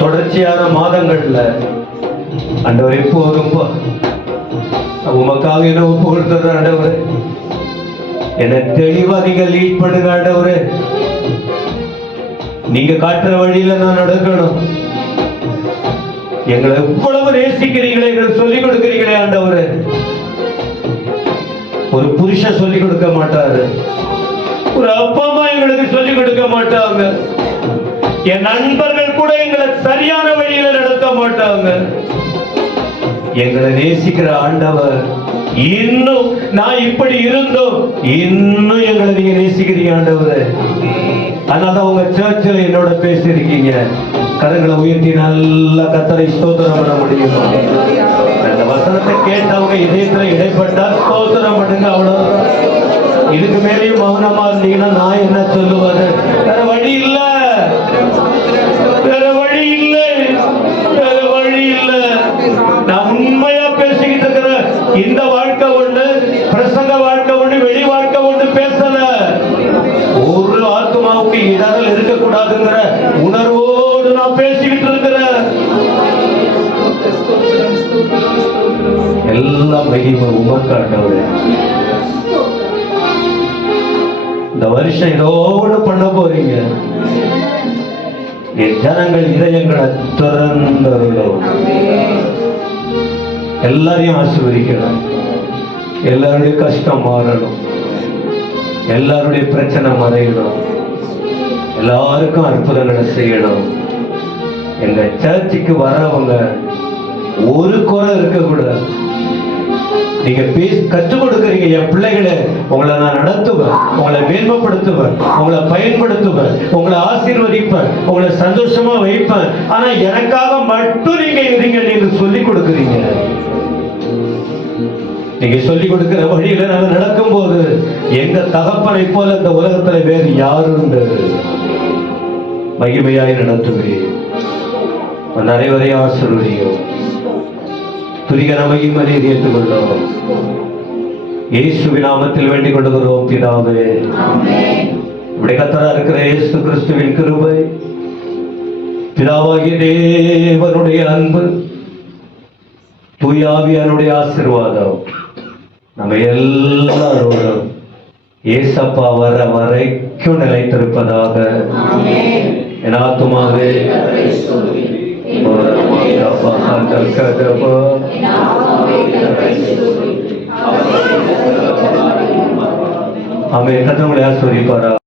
தொடர்ச்சியான மாதங்கள்ல ஆண்டவர் எப்போதும் உமக்காக என்ன ஒப்பு கொடுத்துற ஆண்டவரே, என்னை தெளிவா நீங்க லீட் பண்ணுங்க ஆண்டவரே. நீங்க காட்டுற வழியில நான் நடக்கணும். எங்களை எவ்வளவு நேசிக்கிறீங்களே, எங்களுக்கு சொல்லிக் கொடுக்கிறீங்களே ஆண்டவரே. ஒரு புருஷன் சொல்லிக் கொடுக்க மாட்டாரு, ஒரு அப்பா அம்மா எங்களுக்கு சொல்லிக் கொடுக்க மாட்டாங்க, என் நண்பர்கள் கூட எங்களை சரியான வழியில நடத்த மாட்டாங்க. எங்களை நேசிக்கிற ஆண்டவர் இன்னும் நான் இப்படி இருந்தோம் இன்னும் எங்களை நீங்க நேசிக்கிறீங்க ஆண்டவரே. அதனால உங்க சர்ச்சில் என்னோட பேசியிருக்கீங்க. கரங்களை உயர்த்தி நல்லா கர்த்தரை ஸ்தோத்திரம் பண்ண முடியுமா? வசனத்தை கேட்டவங்க இதயத்துல இடைப்பட்டா ஸ்தோத்திரம் பண்ணுங்க. அவ்வளவு. இதுக்கு மேலேயும் மௌனமா இருந்தீங்கன்னா நான் என்ன சொல்லுவது? வேற வழி இல்ல, வேற வழி இல்ல, வேற வழி இல்ல. நான் உண்மையா பேசிக்கிட்டு இருக்கிறேன். இந்த வாழ்க்கை ஒண்ணு, பிரசங்க வாழ்க்கை ஒண்ணு, வெளி வாழ்க்கை ஒண்ணு பேசல. ஒரு ஆத்மாவுக்கு இடரல் இருக்கக்கூடாதுங்கிற உணர்வோடு நான் பேசிக்கிட்டு இருக்கிறேன். எல்லாம் மகிமை உமக்கு ஆண்டவரே. இந்த வருஷம் ஏதோ ஒண்ணு பண்ண போறீங்க. என் ஜனங்கள் இதயங்களை திறந்தருளும். எல்லாரையும் ஆசீர்வதிக்கணும். எல்லாருடைய கஷ்டம் மாறணும். எல்லாருடைய பிரச்சனை மறையணும். எல்லாருக்கும் அற்புதங்களை செய்யணும். எங்க சர்ச்சுக்கு வர்றவங்க ஒரு குறை இருக்கக்கூடாது. நீங்க கற்றுக் கொடுக்குறீங்க. என் பிள்ளைகளை உங்களை நான் நடத்துவேன், உங்களை மேன்மைப்படுத்துவேன், உங்களை பயன்படுத்துவேன், உங்களை ஆசீர்வதிப்பேன், உங்களை சந்தோஷமா வைப்பேன். ஆனா எனக்காக மட்டும் நீங்க இருங்க. நீங்க சொல்லிக் கொடுக்குறீங்க. நீங்க சொல்லிக் கொடுக்கிற வழியில நாங்க நடக்கும் போது எங்க தகப்பனை போல இந்த உலகத்துல வேறு யாரும் மகிமையாய் நடத்துகிறேன். அனைவரையும் ஆசீர்வதியும். துரிகர மகிமை ஏற்றுக்கொள்ளும். இயேசுவின் நாமத்தில் வேண்டிக் கொள்கிறோம் பிதாவே. இப்படி கர்த்தரா இருக்கிற இயேசு கிறிஸ்துவின் கிருபை, பிதாவாகிய தேவனுடைய அன்பு, தூய ஆவியானுடைய ஆசீர்வாதம் நம்ம எல்லாரோடும் ஏசப்பா வர வரைக்கும் நிலைத்திருப்பதாக. என் ஆத்துமாவே ஆமென். கர்த்தர் உங்களை ஆசீர்வதிப்பாராக.